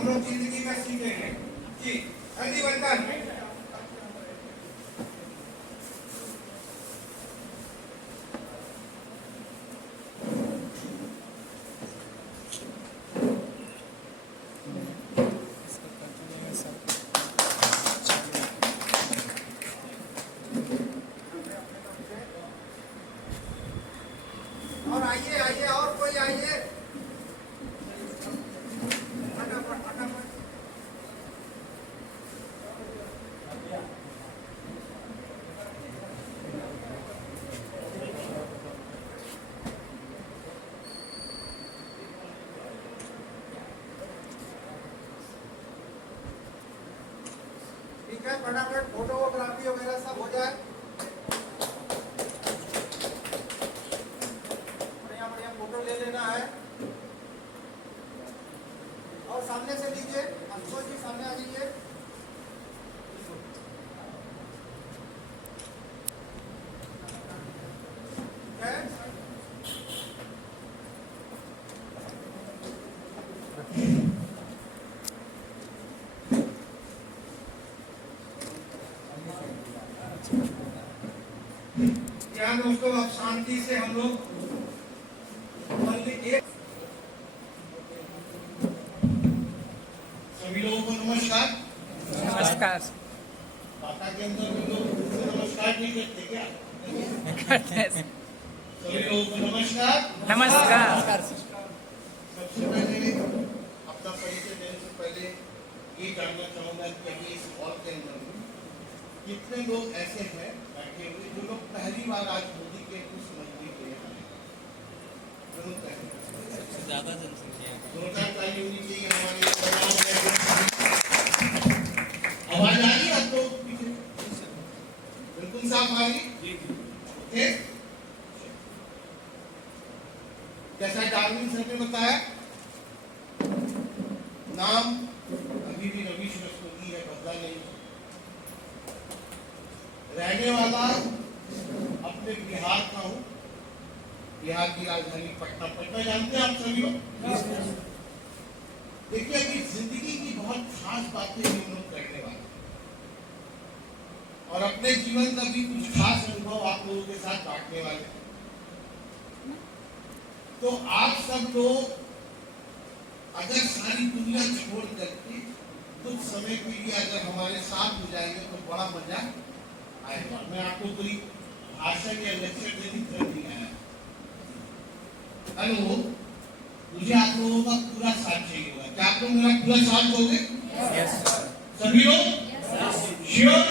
हम लोग जिंदगी में सीखेंगे। जी हल्दी बंधन। और आइए आइए और कोई आइए। फटाफट फटाफट। ठीक है फटाफट फोटोग्राफी वगैरह सब हो जाए। बढ़िया बढ़िया फोटो ले लेना है। और सामने से लीजिए, आशुतोष जी सामने आ जाइए। क्या दोस्तों, अब शांति से हम लोग सभी लोगों को नमस्कार। नमस्कार। माता के अंदर हम लोग नमस्कार नहीं करते क्या? सभी लोगों को नमस्कार। नमस्कार। सबसे पहले अपना परिचय देने से पहले ये जानना चाहूंगा कि अभी इस हॉल के अंदर कितने लोग ऐसे हैं बैठे हुए जो लोग पहली बार आज मोदी के कुछ समझने के लिए आए? ज्यादा जनसंख्या जोरदार ताली होनी चाहिए हमारे। आवाज आ रही है आपको? बिल्कुल साफ आ रही। ओके, जैसा डार्विन सर ने बताया, नाम अभी भी रवीश रस्तोगी है, बदला नहीं। रहने वाला अपने बिहार का हूँ, बिहार की राजधानी पटना। पटना जानते हैं आप सभी लोग? देखिए, अभी जिंदगी की बहुत खास बातें हम लोग करने वाले और अपने जीवन का भी कुछ खास अनुभव आप लोगों के साथ बांटने वाले। तो आप सब लोग अगर सारी दुनिया छोड़ करके कुछ समय के लिए अगर हमारे साथ हो जाएंगे तो बड़ा मजा आएगा। मैं आपको कोई भाषण या लेक्चर देने कर नहीं आया। हेलो, मुझे आप लोगों का पूरा साथ चाहिए होगा। क्या आप लोग मेरा पूरा साथ दोगे? सभी लोग श्योर?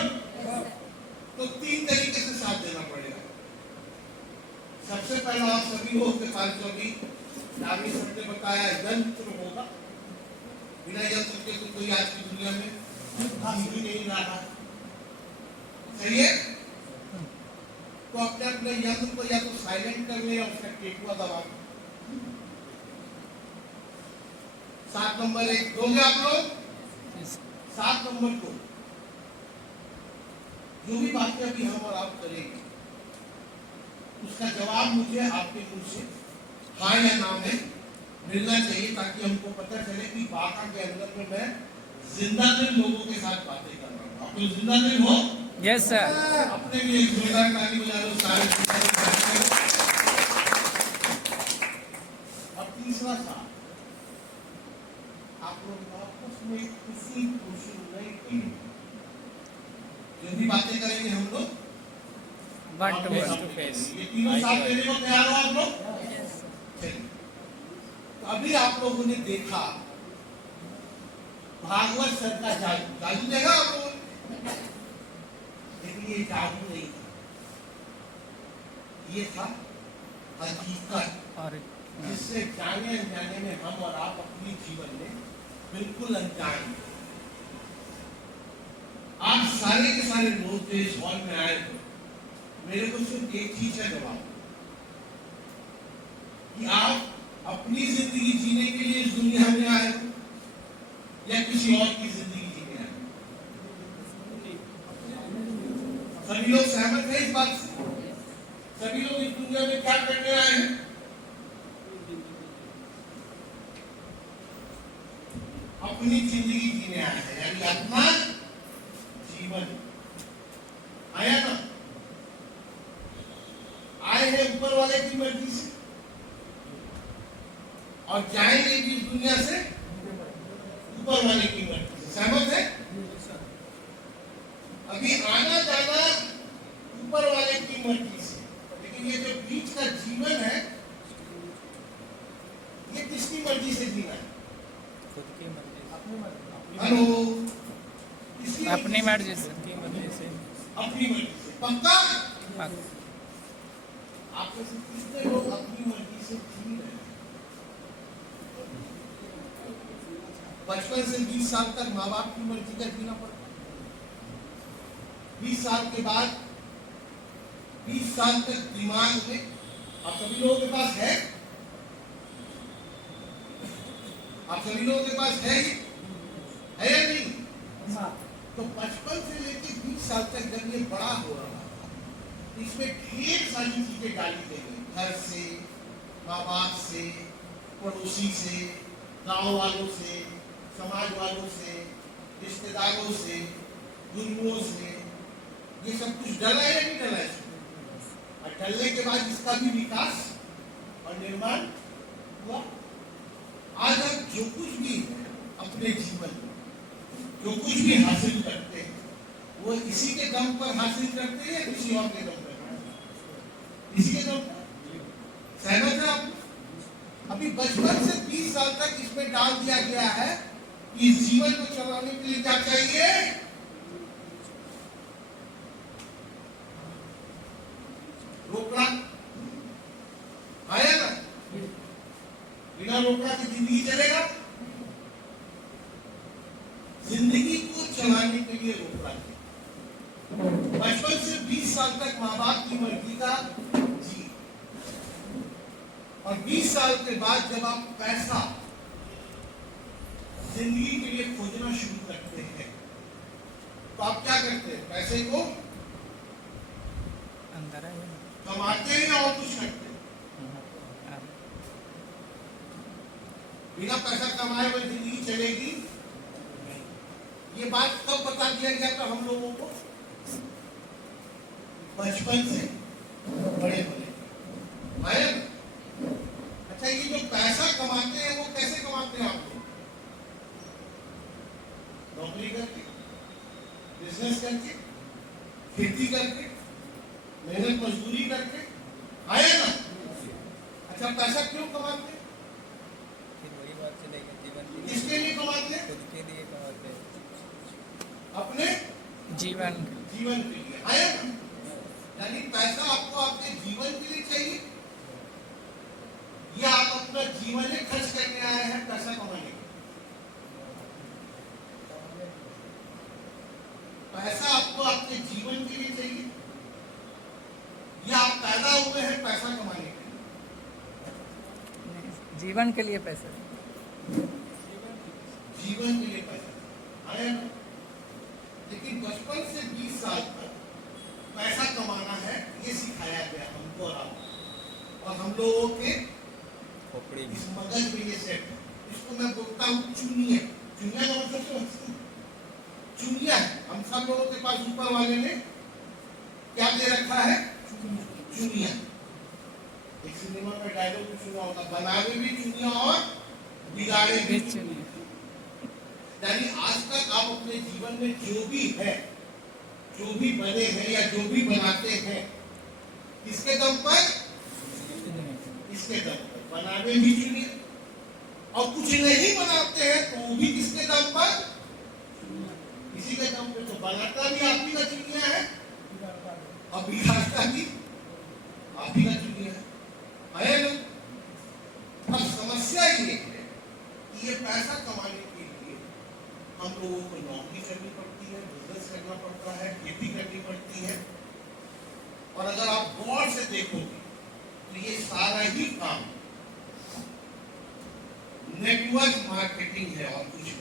तो 3 तरीके से साथ देना पड़ेगा। सबसे पहला, आप सभी लोगों के पास जो भी नामी सर ने बताया यंत्र होगा। बिना यंत्र के तो कोई आज की दुनिया में ही नहीं रहा। सही है? तो अपने अपने यंत्र को या तो साइलेंट कर ले या उसका टेकुआ दबा। 7 नंबर 1 दोगे आप लोग? 7 नंबर 2, जो भी बातें अभी हम और आप करेंगे उसका जवाब मुझे आपके मुंह से हाँ या ना में मिलना चाहिए, ताकि हमको पता चले कि बाका के अंदर में मैं जिंदा दिल लोगों के साथ बातें कर रहा हूँ। आप लोग जिंदा दिल हो? Yes sir. अपने भी एक जोरदार ताली बजा लो सारे। और तीसरा साथ, आप लोग आपस में किसी खुशी नहीं, जो भी बातें करेंगे हम लोग वन टू फेस। ये तीनों साथ देने को तैयार हो आप लोग? चलिए, तो अभी आप लोगों ने देखा भागवत सर का जादू। जादू देखा आप लोगों ने? लेकिन ये जादू नहीं था, ये था हकीकत, जिससे जाने अनजाने में हम और आप अपने जीवन में बिल्कुल अनजान। आप सारे के सारे लोग जो इस हॉल में आए थे, मेरे को सिर्फ एक चीज है जवाब, कि आप अपनी जिंदगी जीने के लिए इस दुनिया में आए हो या किसी और की जिंदगी जीने आए हो? सभी लोग सहमत हैं इस बात से? सभी लोग इस दुनिया में क्या करने आए हैं? अपनी जिंदगी जीने आया है, यानी अपना जीवन आया ना, आए हैं ऊपर वाले की मर्जी से और जाएंगे भी इस दुनिया से ऊपर वाले की मर्जी से। सहमत है? अभी आना जाना ऊपर वाले की मर्जी से, लेकिन ये जो बीच का जीवन है ये किसकी मर्जी से जीना है? खुद की मर्जी से। हेलो, किसकी अपनी मर्जी से। अपनी मर्जी से। पक्का? पक- आप में से कितने लोग अपनी मर्जी से जी रहे हैं? बचपन से 20 साल तक माँ बाप की मर्जी का जीना पड़ता है। 20 साल के बाद 20 साल तक दिमाग में, आप सभी लोगों के पास है, आप सभी लोगों के पास है या नहीं? तो बचपन से लेकर 20 साल तक जब ये बड़ा हो रहा था, इसमें ढेर सारी चीजें डाली गई, घर से, माँ बाप से, पड़ोसी से, गांव वालों से, समाज वालों से, रिश्तेदारों से, गुरुओं से, ये सब कुछ डला या नहीं डला इसमें? और डलने के बाद इसका भी विकास और निर्माण हुआ। आज हम जो कुछ भी है अपने जीवन में, जो कुछ भी हासिल करते हैं, वो इसी के दम पर हासिल करते हैं या किसी और के दम पर? इसी के दम पर। सहमत है आप? अभी बचपन से 20 साल तक इसमें डाल दिया गया है कि इस जीवन को चलाने के लिए क्या चाहिए? रोकड़ा। आया ना? बिना रोकड़ा की जिंदगी चलेगा? जिंदगी को चलाने के लिए रोकड़ा चाहिए। बचपन से 20 साल तक माँ बाप की मर्जी का जी, और 20 साल के बाद जब आप पैसा जिंदगी के लिए खोजना शुरू करते हैं, तो आप क्या करते हैं? पैसे को अंदर है कमाते हैं या और कुछ करते हैं? बिना पैसा कमाए हुए जिंदगी चलेगी? ये बात कब बता दिया गया था हम लोगों को? बचपन से बड़े होने। आया ना? अच्छा, ये जो पैसा कमाते हैं वो कैसे कमाते हैं आप लोग? नौकरी करके, बिजनेस करके, खेती करके, मेहनत मजदूरी करके। आया ना? अच्छा, पैसा क्यों कमाते हैं? वही बात चलेगा जीवन किसके लिए कमाते हैं? खुद के लिए कमाते हैं। अपने जीवन जीवन के लिए। आया ना? यानी पैसा आपको आपके जीवन के लिए चाहिए, या आप अपना जीवन ही खर्च करने आए हैं पैसा कमाने के लिए? पैसा आपको आपके जीवन के लिए चाहिए, या आप पैदा हुए हैं पैसा कमाने के लिए? जीवन के लिए पैसा। जीवन के लिए पैसा। आया ना? लेकिन बचपन से 20 साल तक पैसा कमाना है ये सिखाया गया हमको और आपको, और हम लोगों के खोपड़ी इस मगज में ये सेट है। इसको मैं बोलता हूँ चुनिया। चुनिया का मतलब समझते हैं? चुनिया है। हम सब लोगों के पास ऊपर वाले ने क्या दे रखा है? चुनिया। एक सिनेमा में डायलॉग भी सुना होगा, बनावे भी चुनिया और बिगाड़े भी चुनिया। यानी आज तक आप अपने जीवन में जो भी है, जो भी बने हैं या जो भी बनाते हैं, किसके दम पर? इसके दम पर। बनावे भी चुनिया, और कुछ नहीं बनाते हैं तो वो भी किसके दम पर? इसी के दम पे। तो बनाता भी आप ही का चुनिया है और बिगाड़ता भी आप ही का चुनिया है। आया ना? अब समस्या ये है कि ये पैसा कमाने के लिए हम लोगों को नौकरी करनी पड़ती है, बिजनेस करना पड़ता है, खेती करनी पड़ती है, और अगर आप गौर से देखोगे तो ये सारा ही काम नेटवर्क मार्केटिंग है और कुछ नहीं।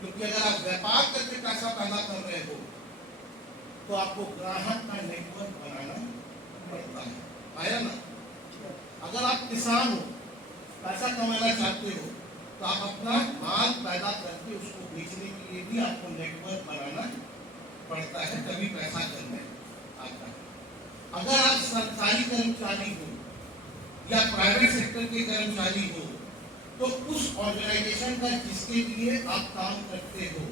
क्योंकि अगर आप व्यापार करके पैसा पैदा कर रहे हो तो आपको ग्राहक का नेटवर्क बनाना पड़ता है। आया ना? अगर आप किसान हो, पैसा कमाना चाहते हो तो आप अपना माल पैदा करके उसको बेचने के लिए भी आपको नेटवर्क बनाना पड़ता है, तभी पैसा करने आता है। अगर आप सरकारी कर्मचारी हो या प्राइवेट सेक्टर के कर्मचारी हो तो उस ऑर्गेनाइजेशन का जिसके लिए आप काम करते हो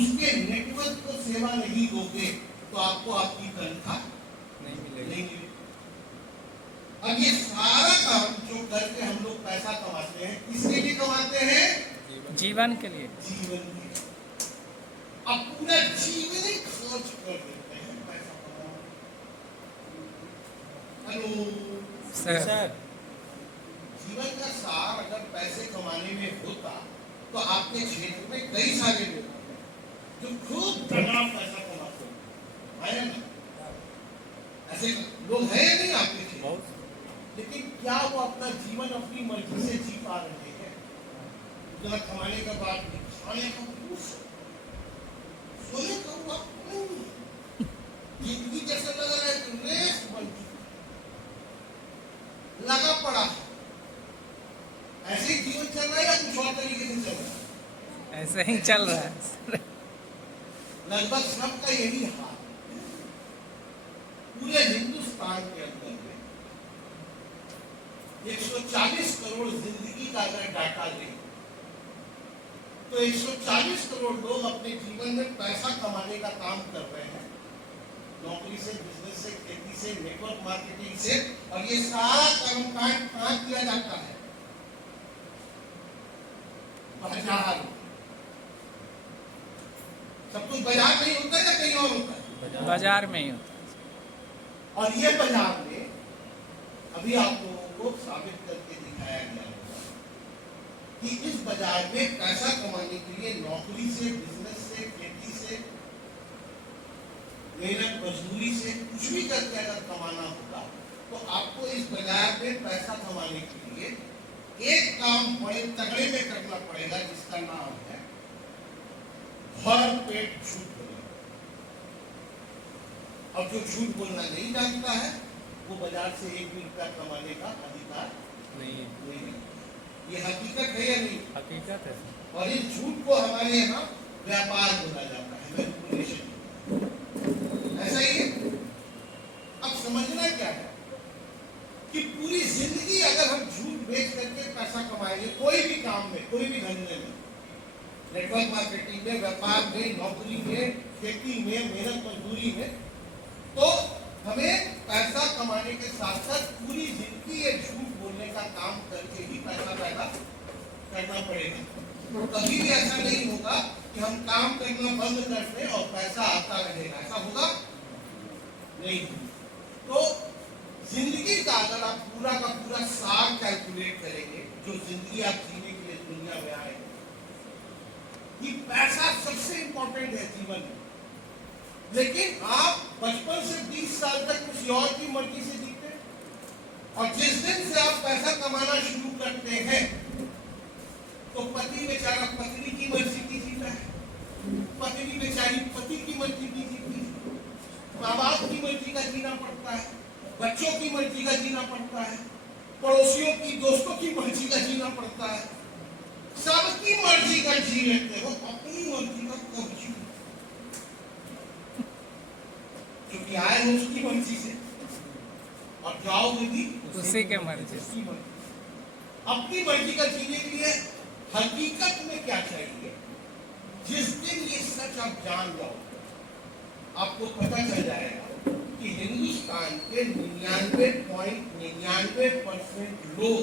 उसके नेटवर्क को सेवा नहीं दोगे तो आपको आपकी तनख्वाह नहीं नहीं मिलेगी। मिलेगी। अब ये सारा काम जो करके हम लोग पैसा कमाते हैं किसके लिए कमाते हैं? जीवन के लिए। जीवन के लिए। अब पूरा जीवन ही खर्च कर देते हैं पैसा कमाने। हेलो सर जीवन का सार अगर पैसे कमाने में होता तो आपके क्षेत्र में कई सारे लोग हैं जो खूब तगड़ा पैसा कमाते हैं, है ना? ऐसे लोग हैं या नहीं आपके क्षेत्र? बहुत। लेकिन क्या वो अपना जीवन अपनी मर्जी से जी पा रहे हैं? उतना कमाने के बाद भी खाने का भूख, सोने का वक्त नहीं, जिंदगी जैसे लग रहा है कि रेस बन लगा पड़ा है। ऐसे ही जीवन चल रहा है या कुछ और तरीके से चल रहा है? ऐसे ही चल रहा है। लगभग सबका यही हाल है। पूरे हिंदुस्तान के अंदर में 140 करोड़ जिंदगी का अगर डाटा लें तो 140 करोड़ लोग अपने जीवन में पैसा कमाने का काम कर रहे हैं, नौकरी से, बिजनेस से, खेती से, नेटवर्क मार्केटिंग से। और ये सारा कर्मकांड कहाँ किया जाता है? बाजार। सब कुछ बाजार में ही होता है या कहीं और होता है? बाजार में ही होता है। और ये बाजार में अभी आप लोगों को साबित करके दिखाया गया होगा कि इस बाजार में पैसा कमाने के लिए नौकरी से, बिजनेस से, खेती से, मेहनत मजदूरी से कुछ भी करके अगर कमाना होगा तो आपको इस बाजार में पैसा कमाने के लिए एक काम बड़े तगड़े में करना पड़ेगा जिसका नाम है भर पेट झूठ बोलना। अब जो झूठ बोलना नहीं जानता है वो बाजार से एक भी रुपया कमाने का अधिकार नहीं, नहीं। ये हकीकत है या नहीं? हकीकत है। और इस झूठ को हमारे यहाँ व्यापार बोला जाता है, मैनिपुलेशन। ऐसा ही है। अब समझना क्या है कि पूरी जिंदगी अगर हम झूठ बेच करके पैसा कमाएंगे कोई भी काम में, कोई भी धंधे में, नेटवर्क मार्केटिंग में, व्यापार में, नौकरी में, खेती में, मेहनत मजदूरी में, तो हमें पैसा कमाने के साथ साथ पूरी जिंदगी ये झूठ बोलने का काम करके ही पैसा पैदा करना पड़ेगा। कभी भी ऐसा नहीं होगा कि हम काम करना बंद कर दें और पैसा आता रहेगा, ऐसा होगा नहीं। तो जिंदगी का अगर आप पूरा का पूरा सार कैलकुलेट करेंगे, जो जिंदगी आप जीने के लिए दुनिया में आए, कि पैसा सबसे इंपॉर्टेंट है जीवन में। लेकिन आप बचपन से 20 साल तक किसी और की मर्जी से जीते हैं और जिस दिन से आप पैसा कमाना शुरू करते हैं तो पति बेचारा पत्नी की मर्जी की जीता है, पत्नी बेचारी पति की मर्जी की जीती है, माँ बाप की मर्जी का जीना पड़ता है, बच्चों की मर्जी का जीना पड़ता है, पड़ोसियों की, दोस्तों की मर्जी का जीना पड़ता है। सबकी मर्जी का जी लेते हो, अपनी मर्जी का कब जी? क्योंकि आए हो उसकी मर्जी से और जाओगे भी उसी के मर्जी से। उसकी मर्जी। अपनी मर्जी का जीने के लिए हकीकत में क्या चाहिए? जिस दिन ये सच आप जान जाओगे आपको पता चल जाएगा कि हिंदुस्तान के 99.99% लोग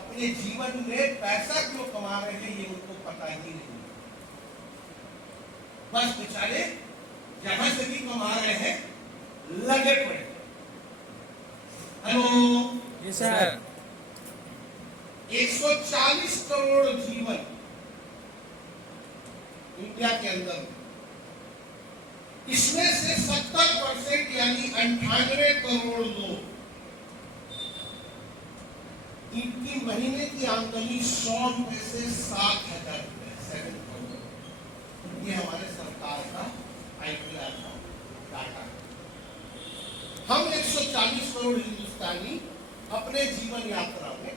अपने जीवन में पैसा क्यों कमा रहे हैं ये उनको पता ही नहीं। बस बेचारे जहां से भी कमा रहे हैं लगे पड़े। हेलो जी सर। 140 करोड़ जीवन इंडिया के अंदर, इसमें से 70% यानी 98 करोड़ लोग, इनकी महीने की आमदनी 100 रुपए से 7,000 रुपए, 7 करोड़। ये हमारे सरकार का आईटीआर का डाटा। हम 140 करोड़ हिंदुस्तानी अपने जीवन यात्रा में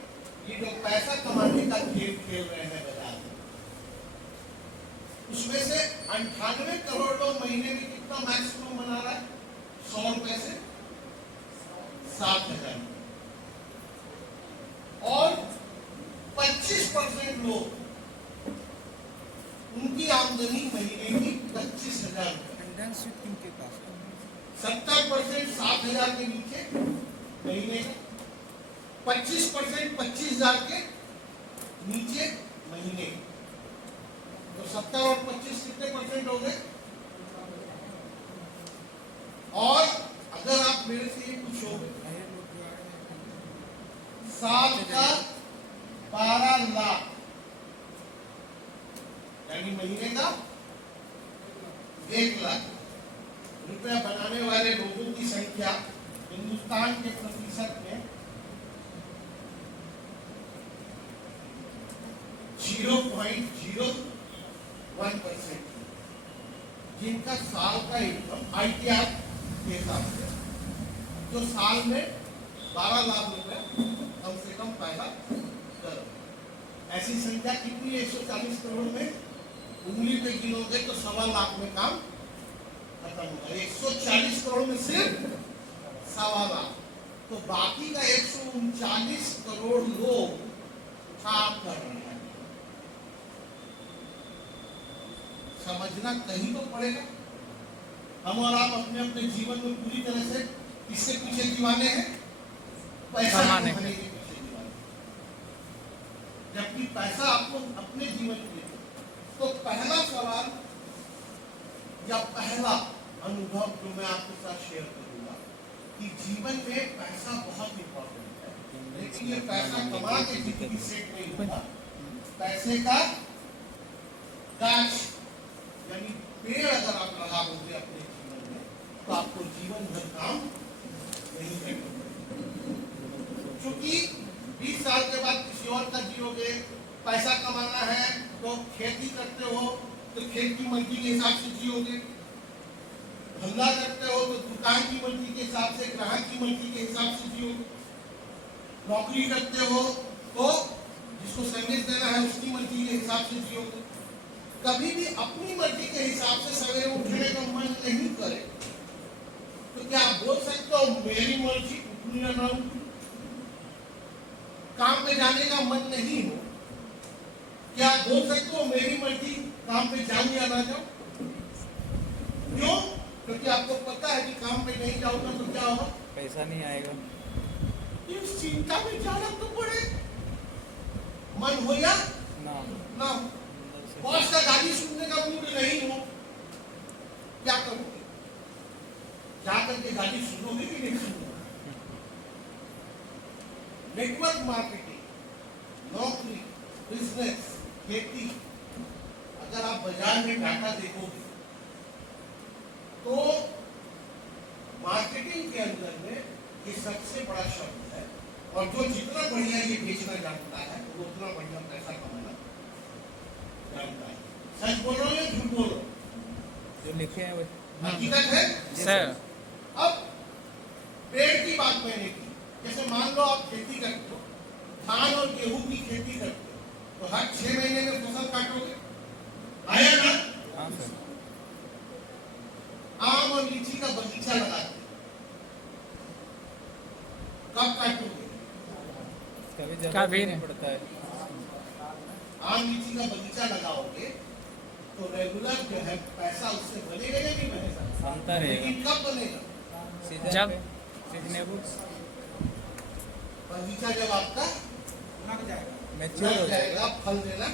ये जो पैसा कमाने का खेल खेल रहे हैं बाजार में, उसमें से 98 करोड़ लोग महीने में कितना मैक्सिमम बना रहा है? 100 रुपए से 7,000 और 25% लोग उनकी आमदनी महीने की 25,000 रुपए, 70% 7,000 के नीचे महीने का, 25% 25,000 के नीचे महीने, तो 70 और 25 कितने परसेंट हो गए? और अगर आप मेरे से ये पूछोगे साल का 12 लाख यानी महीने का 1 लाख रुपया बनाने वाले लोगों की संख्या हिंदुस्तान के प्रतिशत में 0.01%, जिनका साल का इनकम ITR के हिसाब से जो साल में 12 लाख रुपए कम से कम पैदा करो। ऐसी संख्या कितनी है? 140 करोड़ में उंगली पे गिनोगे तो 1.25 लाख में काम खत्म होगा। 140 करोड़ में सिर्फ 1.25 लाख, तो बाकी का 139 करोड़ लोग काम कर रहे हैं। समझना कहीं तो पड़ेगा। हम और आप अपने अपने जीवन में पूरी तरह से किसके पीछे दीवाने हैं? पैसा कमाने के पीछे दीवाने। जबकि पैसा आपको अपने जीवन के लिए, तो पहला सवाल या पहला अनुभव जो मैं आपके साथ शेयर करूंगा कि जीवन में पैसा बहुत इंपॉर्टेंट है, लेकिन ये पैसा कमा के जिंदगी सेट नहीं होगा। पैसे का गाछ यानी पेड़ अगर आप लगा दोगे अपने जीवन में, तो आपको जीवन भर काम नहीं करेगा। क्योंकि 20 साल के बाद किसी और का जियोगे, पैसा कमाना है तो खेती करते हो तो खेत की मर्जी के हिसाब से जियोगे, धंधा करते हो तो दुकान की मर्जी के हिसाब से, ग्राहक की मर्जी के हिसाब से जियोगे, नौकरी करते हो तो जिसको सर्विस देना है उसकी मर्जी के हिसाब से जियोगे। कभी भी अपनी मर्जी के हिसाब से सवेरे उठने का मन नहीं करे तो क्या आप बोल सकते हो मेरी मर्जी उठनी या ना उठनी? काम पे जाने का मन नहीं हो, क्या आप बोल सकते हो मेरी मर्जी काम पे जाऊं या ना जाऊं? क्यों? क्योंकि आपको पता है कि काम पे नहीं जाऊंगा तो क्या होगा? पैसा नहीं आएगा। इस चिंता में जाना तो पड़े, मन हो या ना हो। बॉस का गाली सुनने का मूड नहीं हो, क्या करोगे? जाकर के गाली सुनोगे कि नहीं सुनोगे? नेटवर्क मार्केटिंग, नौकरी, बिजनेस, खेती, अगर आप बाजार में डाटा देखोगे तो मार्केटिंग के अंदर में ये सबसे बड़ा शब्द है, और जो जितना बढ़िया ये बेचना जानता है वो उतना बढ़िया पैसा कमाना जानता है। सच बोल रहा हूं या झूठ बोल रहा हूं? जो लिखे हैं वो हकीकत है सर। अब पेड़ की बात मैंने की, जैसे मान लो आप खेती करते हो, धान और गेहूं की खेती करते हो, तो हर 6 महीने में फसल काटोगे, आया ना? हाँ सर। आम और लीची का बगीचा लगाते हो, कब काटोगे? कभी नहीं पड़ता है। आम लीची का बगीचा लगाओगे तो रेगुलर जो है पैसा उससे बनेगा या नहीं बनेगा? बनता रहेगा। लेकिन कब बनेगा? जब सीजनेबल बगीचा जब आपका मैच्योर हो लग जाएगा, फल देना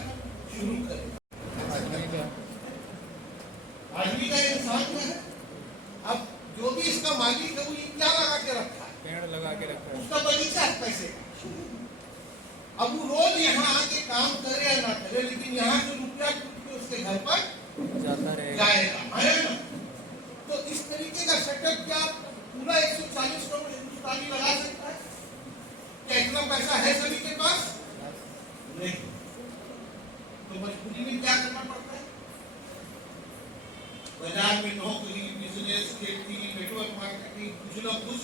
शुरू करेगा। आदमी का इंसान में है। अब जो भी इसका मालिक है वो ये क्या लगा के रखा है? पेड़ लगा के रखा है। उसका बगीचा है पैसे का। अब वो रोज यहाँ आके काम करे या ना करे, लेकिन यहाँ से रुपया टूट के उसके घर पर जाता रहेगा। जाएगा, आया ना? तो इस तरीके का सेटअप क्या पूरा 140 करोड़ हिंदुस्तानी लगा सकता है? क्या इतना पैसा है सभी के पास? नहीं। तो मजबूरी में क्या करना पड़ता है? बाजार में नौकरी, बिजनेस, खेती, नेटवर्क मार्केटिंग, कुछ ना कुछ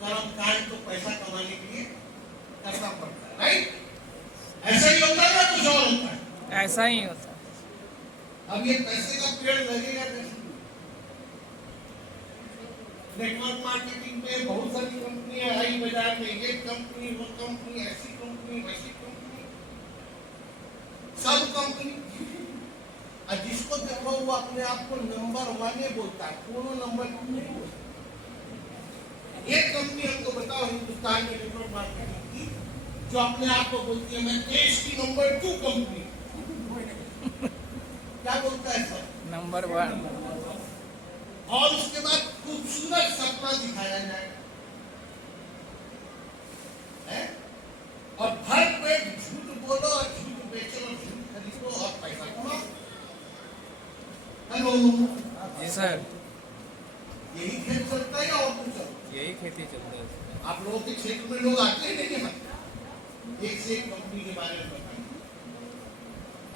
कर्म कांड तो पैसा कमाने के लिए करना पड़ता है, राइट? ऐसा ही होता है। अब ये पैसे का पेड़ लगेगा कैसे? नेटवर्क मार्केटिंग में बहुत सारी कंपनियां आई बाजार में, ये कंपनी वो कंपनी, ऐसी कंपनी वैसी कंपनी, सब कंपनी। और जिसको देखो वो अपने आप को नंबर 1 बोलता है, कोनो नंबर 2 नहीं बोलता। एक कंपनी हमको बताओ हिंदुस्तान में नेटवर्क मार्केटिंग की जो अपने आप को बोलती है मैं देश की नंबर 2 कंपनी। क्या बोलता है सर? नंबर 1। और उसके बाद खूबसूरत सपना दिखाया जाएगा, है? और भर पेट झूठ बोलो और झूठ बेचो और झूठ खरीदो और पैसा कमाओ। हेलो जी सर, यही खेल चलता है या और कुछ चलता है? यही खेती चलता है। आप लोगों के क्षेत्र में लोग आते हैं नहीं आते? एक से एक कंपनी के बारे में बताइए।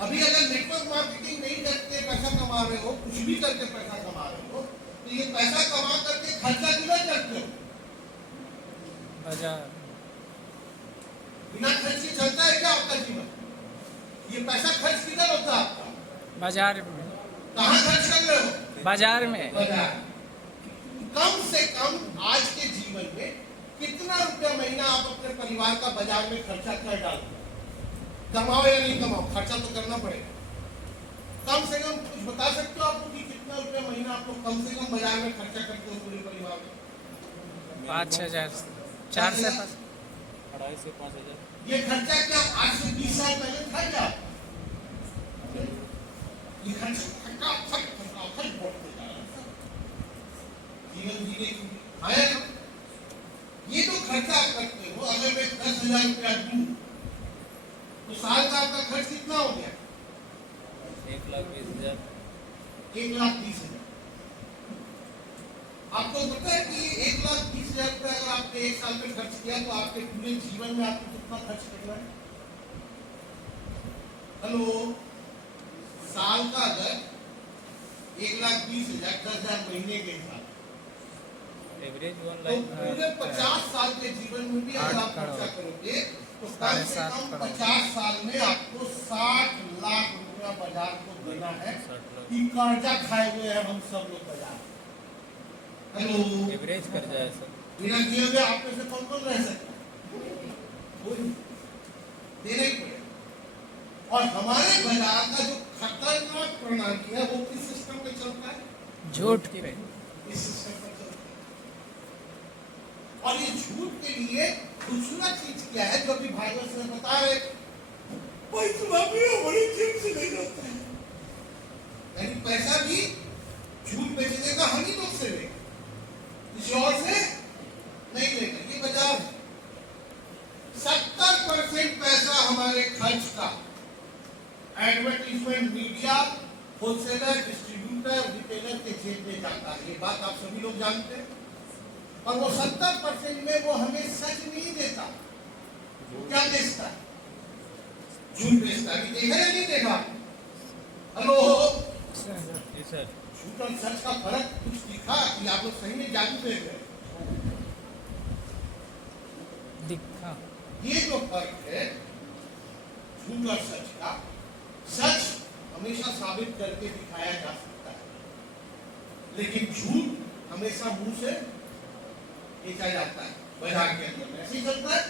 अभी अगर नेटवर्क मार्केटिंग नहीं करके पैसा कमा रहे हो, कुछ भी करके पैसा कमा रहे हो, तो ये पैसा कमा करके खर्चा किधर करते हो? बाजार। बिना खर्च के चलता है क्या आपका जीवन? ये पैसा खर्च किधर होता है आपका? बाजार में। कहाँ खर्च कर रहे हो? बाजार में। बाजार। कम से कम आज के जीवन में कितना रुपया महीना आप अपने परिवार का बाजार में खर्चा कर डालते हो? कमाओ या नहीं कमाओ, खर्चा तो करना पड़ेगा। कम से कम कुछ बता सकते हो आपको कि कितना रुपया महीना आप लोग कम से कम बाजार में खर्चा करते हो पूरे परिवार में? 5-6 हजार, 4 से 5, 2.5 से 5 हजार। ये खर्चा क्या आज से 20 साल पहले था क्या? ये खर्चा फटाफट बढ़ते जा रहा है जीवन जीने की। आया ना? ये जो खर्चा आप करते हो, अगर मैं 10,000 रुपया दूं तो साल का आपका खर्च कितना हो गया? 1,20,000। 1,20,000। आपको पता है कि 1,20,000 रुपया अगर आपने एक साल में खर्च किया तो आपके पूरे जीवन में आपको कितना खर्च करना है? हेलो, साल का अगर 1,20,000 10,000 महीने के हिसाब एवरेज 1 तो लाख। पूरे 50 साल के जीवन में भी अगर आप खर्चा करोगे तो कम से कम 50 साल में आपको 60 लाख रुपया बाजार को देना है 60 लाख। कि कर्जा खाए हुए हैं हम सब लोग बाजार। हेलो, एवरेज कर जाए सर। बिना दिए हुए आप में से कौन कौन रह सकता है? कोई नहीं। देना ही पड़ेगा। और हमारे बाजार का जो खतरनाक प्रणाली है वो किस सिस्टम पे चलता है? झूठ की। इस सिस्टम पर चलता है। और ये झूठ के लिए दूसरा चीज क्या है जो अभी भाइयों से बता रहे, पैसा भी बड़ी चीज से नहीं होता है, यानी पैसा भी झूठ बेचने का हम ही लोग से लेगा, किसी और से नहीं लेगा। ये बाजार 70% पैसा हमारे खर्च का advertisement, media, wholesaler, distributor, retailer के जेब में जाता है। ये बात आप सभी लोग जानते हैं। और वो 70% में वो हमें सच नहीं देता, वो क्या बेचता है? झूठ बेचता है। देखा या नहीं देखा? हेलो, जी सर। झूठ और सच का फर्क कुछ दिखा कि आप लोग सही में जादू देख रहे हैं? दिखा। ये जो फर्क है झूठ और सच का, सच हमेशा साबित करके दिखाया जा सकता है, लेकिन झूठ हमेशा मुंह से बेचा जाता है बाजार के अंदर में। ऐसे ही चलता है।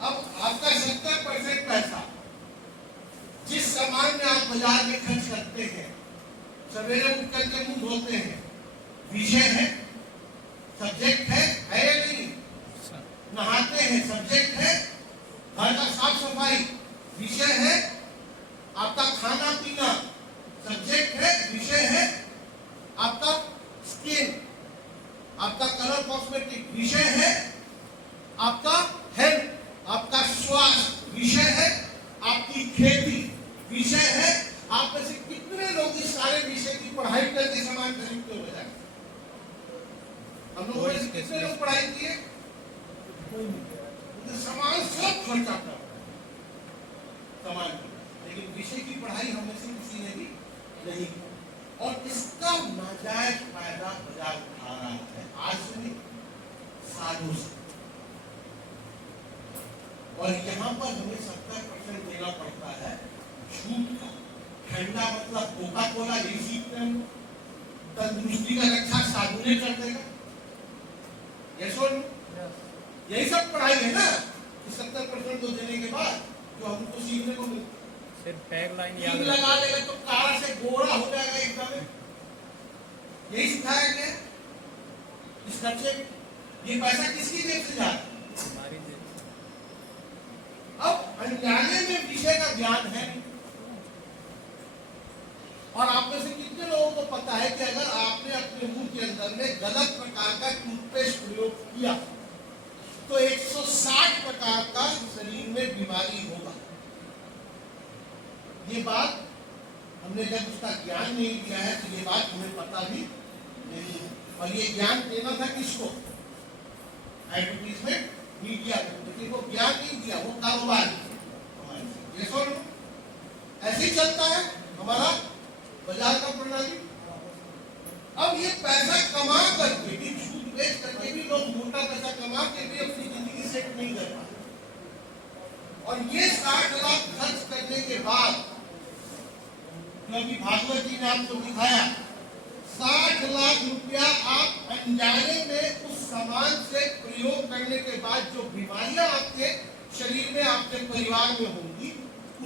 अब आपका 70% पैसा जिस सामान में आप बाजार में खर्च करते हैं, सवेरे उठ करके मुंह धोते हैं, विषय है, सब्जेक्ट है या नहीं? नहाते हैं, सब्जेक्ट है। घर का साफ सफाई विषय है। आपका खाना पीना सब्जेक्ट है, विषय है। आपका स्किन, आपका कलर कॉस्मेटिक विषय है। आपका हेल्थ, आपका स्वास्थ्य विषय है। आपकी खेती विषय है। आप में से कितने लोग इस सारे विषय की पढ़ाई करके सामान खरीदते हुए जाए? हम लोगों ने कितने लोग पढ़ाई किए? सामान सब खर्चा कर सामान, लेकिन विषय की पढ़ाई हमें से किसी ने भी नहीं की। और इसका नाजायज फायदा बाजार उठा रहा है आज से नहीं, सालों से। और यहाँ पर हमें 70% देना पड़ता है झूठ का, ठंडा मतलब कोका कोला, यही सीखते हैं हम लोग। तंदुरुस्ती का रक्षा साबुने कर देगा, यस और नो? यही सब पढ़ाई है ना कि 70% तो देने के बाद जो हमको सीखने को मिलता है। सिर्फ टैग लाइन टीम याद लगा रखिए। लेगा तो काला से गोरा हो जाएगा एकदम, यही सिखाया गया है इस खर्चे में। ये पैसा किसकी जेब से जा रहा है? हमारी जेब से। अब अनजाने में विषय का ज्ञान है नहीं। और आप में से कितने लोगों को पता है कि अगर आपने अपने मुंह के अंदर में गलत प्रकार का टूथपेस्ट प्रयोग किया तो 160 प्रकार का शरीर में बीमारी होगा। ये बात हमने जब उसका ज्ञान नहीं दिया है तो ये बात हमें पता भी नहीं है। और ये ज्ञान देना था किसको? एडवर्टीजमेंट मीडिया को, लेकिन वो ज्ञान नहीं दिया, वो कारोबार ये सब ऐसे ही चलता है हमारा बाजार का प्रणाली। अब ये पैसा कमा करके भी, छूट बेच करके भी लोग मोटा पैसा कमा के भी अपनी जिंदगी सेट नहीं कर पाते। और ये 60 लाख खर्च करने के बाद जो अभी भागवत जी ने आपको दिखाया, 60 लाख रुपया आप अनजाने में उस सामान से प्रयोग करने के बाद जो बीमारियां आपके शरीर में, आपके परिवार में होंगी,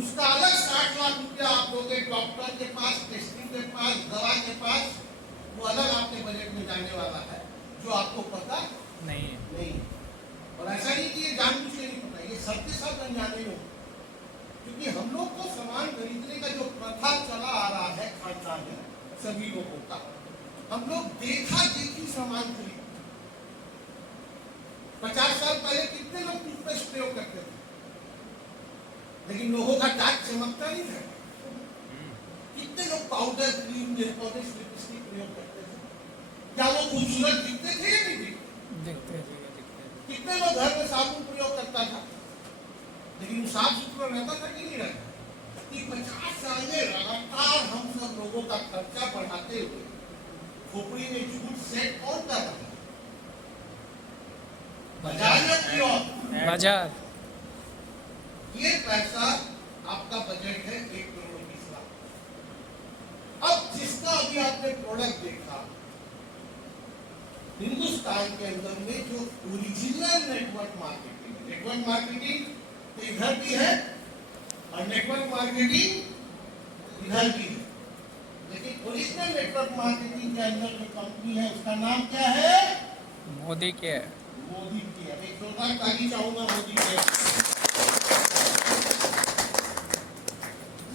उसका अलग 60 लाख रुपया आप दोगे डॉक्टर के पास, टेस्टिंग के पास, दवा के पास, वो अलग आपके बजट में जाने वाला है जो आपको पता नहीं नहीं। और ऐसा नहीं कि ये जानबूझ के नहीं पता, ये सबके सब अनजाने में, क्योंकि हम लोग को सामान खरीदने का जो प्रथा चला आ रहा है खानदान में सभी लोगों का, हम लोग देखा देखी सामान खरीद। 50 साल पहले कितने लोग टूथपेस्ट प्रयोग करते थे, लेकिन लोगों का दांत चमकता नहीं था। कितने लोग powder, cream, nail polish, lipstick प्रयोग करते थे, क्या वो खूबसूरत दिखते थे या नहीं दिखते? देखते कितने लोग घर में साबुन प्रयोग करता था, लेकिन वो साफ सुथरा रहता था कि नहीं रहता? कि 50 साल में लगातार हम सब लोगों का खर्चा बढ़ाते हुए खोपड़ी में झूठ सेट कौन कर रहा है? बाजार या कोई और? बाजार। ये पैसा आपका बजट है 1 करोड़ 20 लाख। अब जिसका अभी आपने प्रोडक्ट देखा, हिंदुस्तान के अंदर में जो ओरिजिनल नेटवर्क मार्केटिंग तो इधर भी है और नेटवर्क मार्केटिंग इधर भी है, लेकिन ओरिजिनल नेटवर्क मार्केटिंग के अंदर जो कंपनी है उसका नाम क्या है? मोदी के। मोदी की है। एक जोरदार ताली चाहूंगा मोदी के।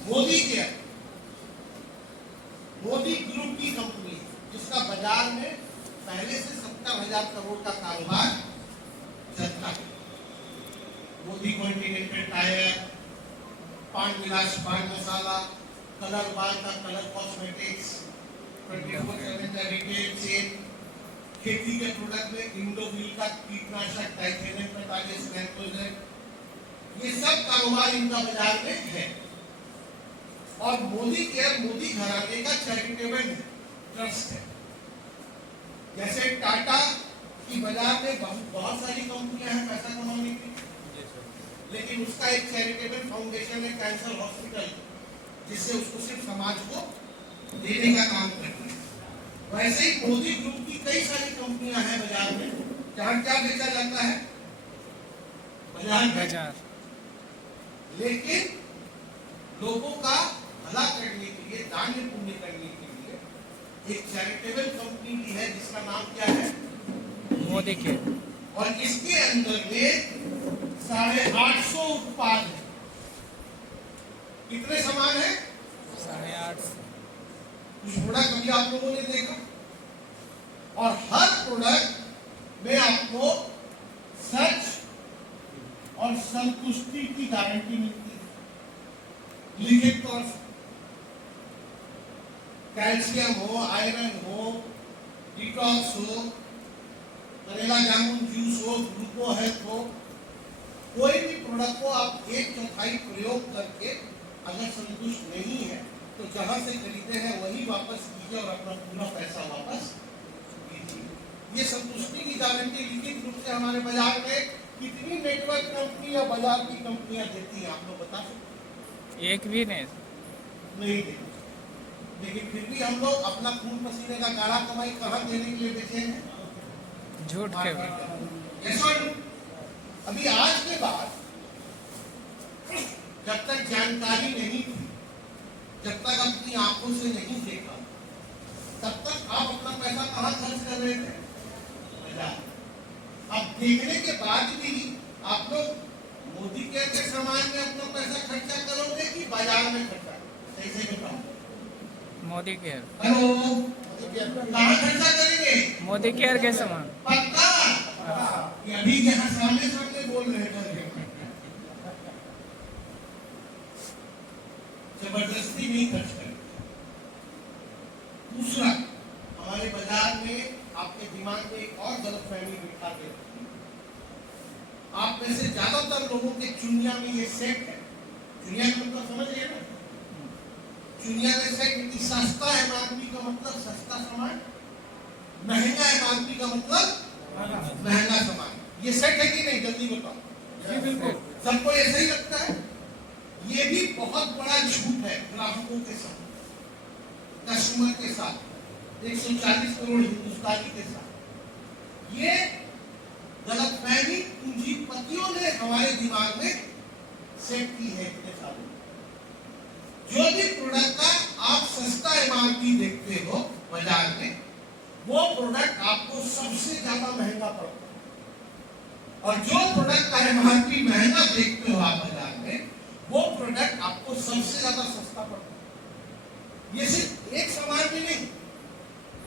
मोदी के, मोदी ग्रुप की कंपनी है जिसका बाजार में पहले से 70,000 करोड़ का कारोबार चलता है। मोदी कॉन्टिनेंटल टायर, पान विलास पान मसाला, कलर बाल का कलर कॉस्मेटिक्स, 24/7 का रिटेल चेन, खेती के प्रोडक्ट में इंडोविल का कीटनाशक, टाइथेनियम 45 मैक्रोजेट, ये सब कारोबार इनका बाजार में है। और मोदी केयर मोदी घराने का चैरिटेबल ट्रस्ट है। जैसे टाटा की बाजार में बहुत सारी कंपनियां हैं पैसा कमाने की, लेकिन उसका एक चैरिटेबल फाउंडेशन है, कैंसर हॉस्पिटल, जिससे उसको सिर्फ समाज को देने का काम करता है। वैसे ही मोदी ग्रुप की कई सारी कंपनियां हैं बाजार में, जहां क्या बेचा जाता है? बाजार। लेकिन लोगों का भला करने के लिए, दान पुण्य करने के लिए एक चैरिटेबल कंपनी भी है जिसका नाम क्या है? मोदी के। और इसके अंदर में 850 उत्पाद है। कितने सामान है? 850। कुछ प्रोडक्ट अभी आप लोगों ने देखा, और हर प्रोडक्ट में आपको सच और संतुष्टि की गारंटी मिलती है लिखित तौर से। कैल्शियम हो, आयरन हो, डिटॉक्स हो, करेला जामुन जूस हो, ग्लूको हेल्थ हो, कोई भी प्रोडक्ट को आप 1/4 प्रयोग करके अगर संतुष्ट नहीं है तो जहां से खरीदे हैं वही वापस कीजिए और अपना पूरा पैसा वापस कीजिए। ये संतुष्टि की गारंटी लिखित रूप से हमारे बाजार में कितनी नेटवर्क कंपनी या बाजार की कंपनियां देती हैं, आप लोग बता सकते? एक भी नहीं। नहीं देंगे। लेकिन फिर भी हम लोग अपना खून पसीने का गाढ़ा कमाई कहाँ देने के लिए बेचे हैं? झूठ के Yes or no? अभी आज के बाद जब तक जानकारी नहीं थी, जब तक अपनी आंखों से नहीं देखा, तब तक आप अपना पैसा कहाँ खर्च कर रहे थे? बाजार। अब देखने के बाद भी आप लोग मोदी केयर के सामान में अपना पैसा खर्चा करोगे कि बाजार में खर्चा? सही से बताओ। मोदी केयर। हेलो, कहाँ खर्चा करेंगे? मोदी केयर के समान। पक्का? ये अभी यहाँ सामने सामने बोल रहे हैं। जबरदस्ती नहीं खर्च करें। दूसरा, हमारे बाजार में आपके दिमाग में एक और गलतफहमी बिठा के रखी है। आप में से ज्यादातर लोगों के चुनिया में ये सेट है। चुनिया का मतलब समझ रहे ना? चुनिया में सेट कि सस्ता एमआरपी का मतलब सस्ता सामान, महंगा एमआरपी का मतलब महंगा सामान। ये सेट है कि नहीं? जल्दी बताओ। बिल्कुल सबको ऐसा ही लगता है। ये भी बहुत बड़ा झूठ है ग्राहकों के साथ, कस्टमर के साथ, 140 करोड़ हिंदुस्तानी के साथ। ये गलतफहमी पूंजीपतियों ने हमारे दिमाग में सेट की है इतने सालों में। जो भी प्रोडक्ट का आप सस्ता एमआरपी देखते हो बाजार में, वो प्रोडक्ट आपको सबसे ज्यादा महंगा पड़ता है। और जो प्रोडक्ट का एमआरपी महंगा देखते हो आप बाजार में, वो प्रोडक्ट आपको सबसे ज्यादा सस्ता पड़ता है। ये सिर्फ एक सामान में नहीं,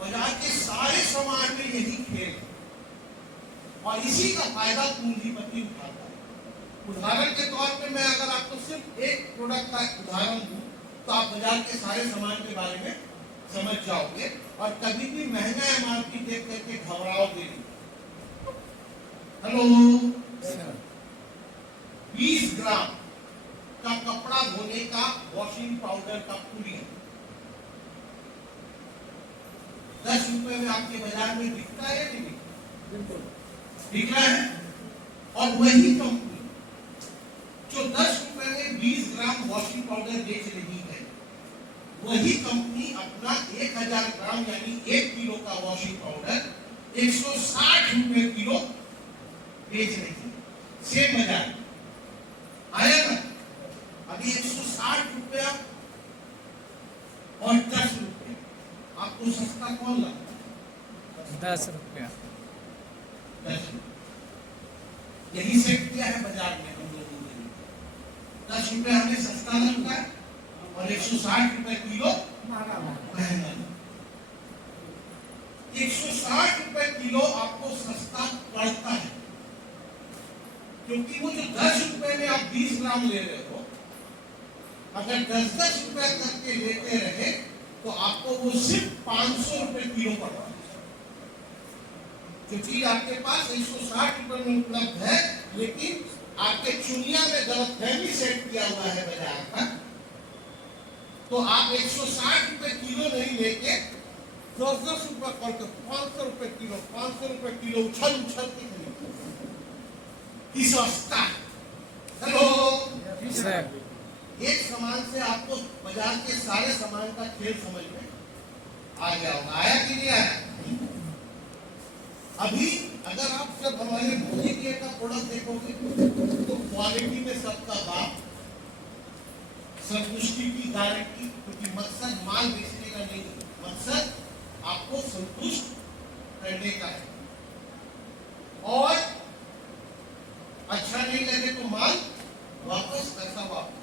बाजार के सारे सामान में यही खेल है। और इसी का फायदा पूंजीपति उठाता है। उदाहरण के तौर पे मैं अगर आपको सिर्फ एक प्रोडक्ट का उदाहरण दूं, तो आप बाजार के सारे सामान के बारे में समझ जाओगे और कभी भी महंगा एमआरपी देख करके घबराओगे नहीं। हेलो, 20 ग्राम का कपड़ा धोने का वॉशिंग पाउडर का पुड़ी 10 रुपए में आपके बाजार में बिकता है या नहीं? बिल्कुल बिक रहा है। और वही कंपनी जो 10 रुपए में 20 ग्राम वॉशिंग पाउडर बेच रही है, वही कंपनी अपना 1000 ग्राम यानी 1 किलो का वॉशिंग पाउडर 160 रुपए किलो बेच रही है। सेम बाजार आया ना? अभी 160 रुपया और 10 रुपये, आपको सस्ता कौन लगता है? 10 रुपया। 10 रुपये। यही सेट किया है बाजार में हम लोगों ने। 10 रुपये हमें सस्ता लगता है और 160 रुपए किलो महंगा। 160 रुपए किलो आपको सस्ता पड़ता है, क्योंकि वो जो 10 रुपए में आप 20 ग्राम ले रहे हो, अगर 10-10 रुपए करके लेते रहे तो आपको वो सिर्फ 500 रुपए किलो पड़ता है। जो चीज आपके पास 160 रुपए में उपलब्ध है, लेकिन आपके चुनिया में गलतफहमी सेट किया हुआ है बाजार का, तो आप 160 रुपए किलो नहीं लेके 10-10 रुपए करके 500 रुपए किलो, 500 रुपए किलो उछल उछल के खरीदते। सस्ता। हेलो, सर एक सामान से आपको बाजार के सारे सामान का खेल समझ में आ गया होगा। आया कि नहीं आया? अभी अगर आप सब हमारे मोदी केयर का प्रोडक्ट देखोगे तो क्वालिटी में सबका बाप, संतुष्टि की गारंटी, क्योंकि मकसद माल बेचने का नहीं, मकसद आपको संतुष्ट करने का है। और अच्छा नहीं लगे तो माल वापस, पैसा वापस।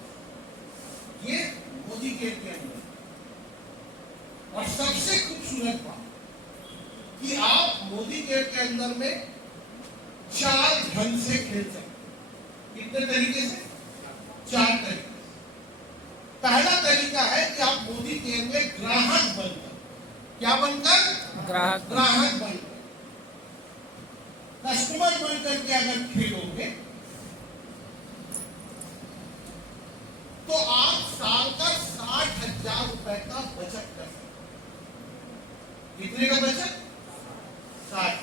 ये मोदी केयर के अंदर। और सबसे खूबसूरत बात कि आप मोदी केयर के अंदर में 4 ढंग से खेल सकते। कितने तरीके से? 4 तरीके। पहला तरीका है कि आप मोदी केयर में ग्राहक बनकर, क्या बनकर? ग्राहक बनकर, कस्टमर बनकर के अगर खेलोगे तो आप साल का 60,000 रुपए का बचत कर सकते। कितने का बचत? 60।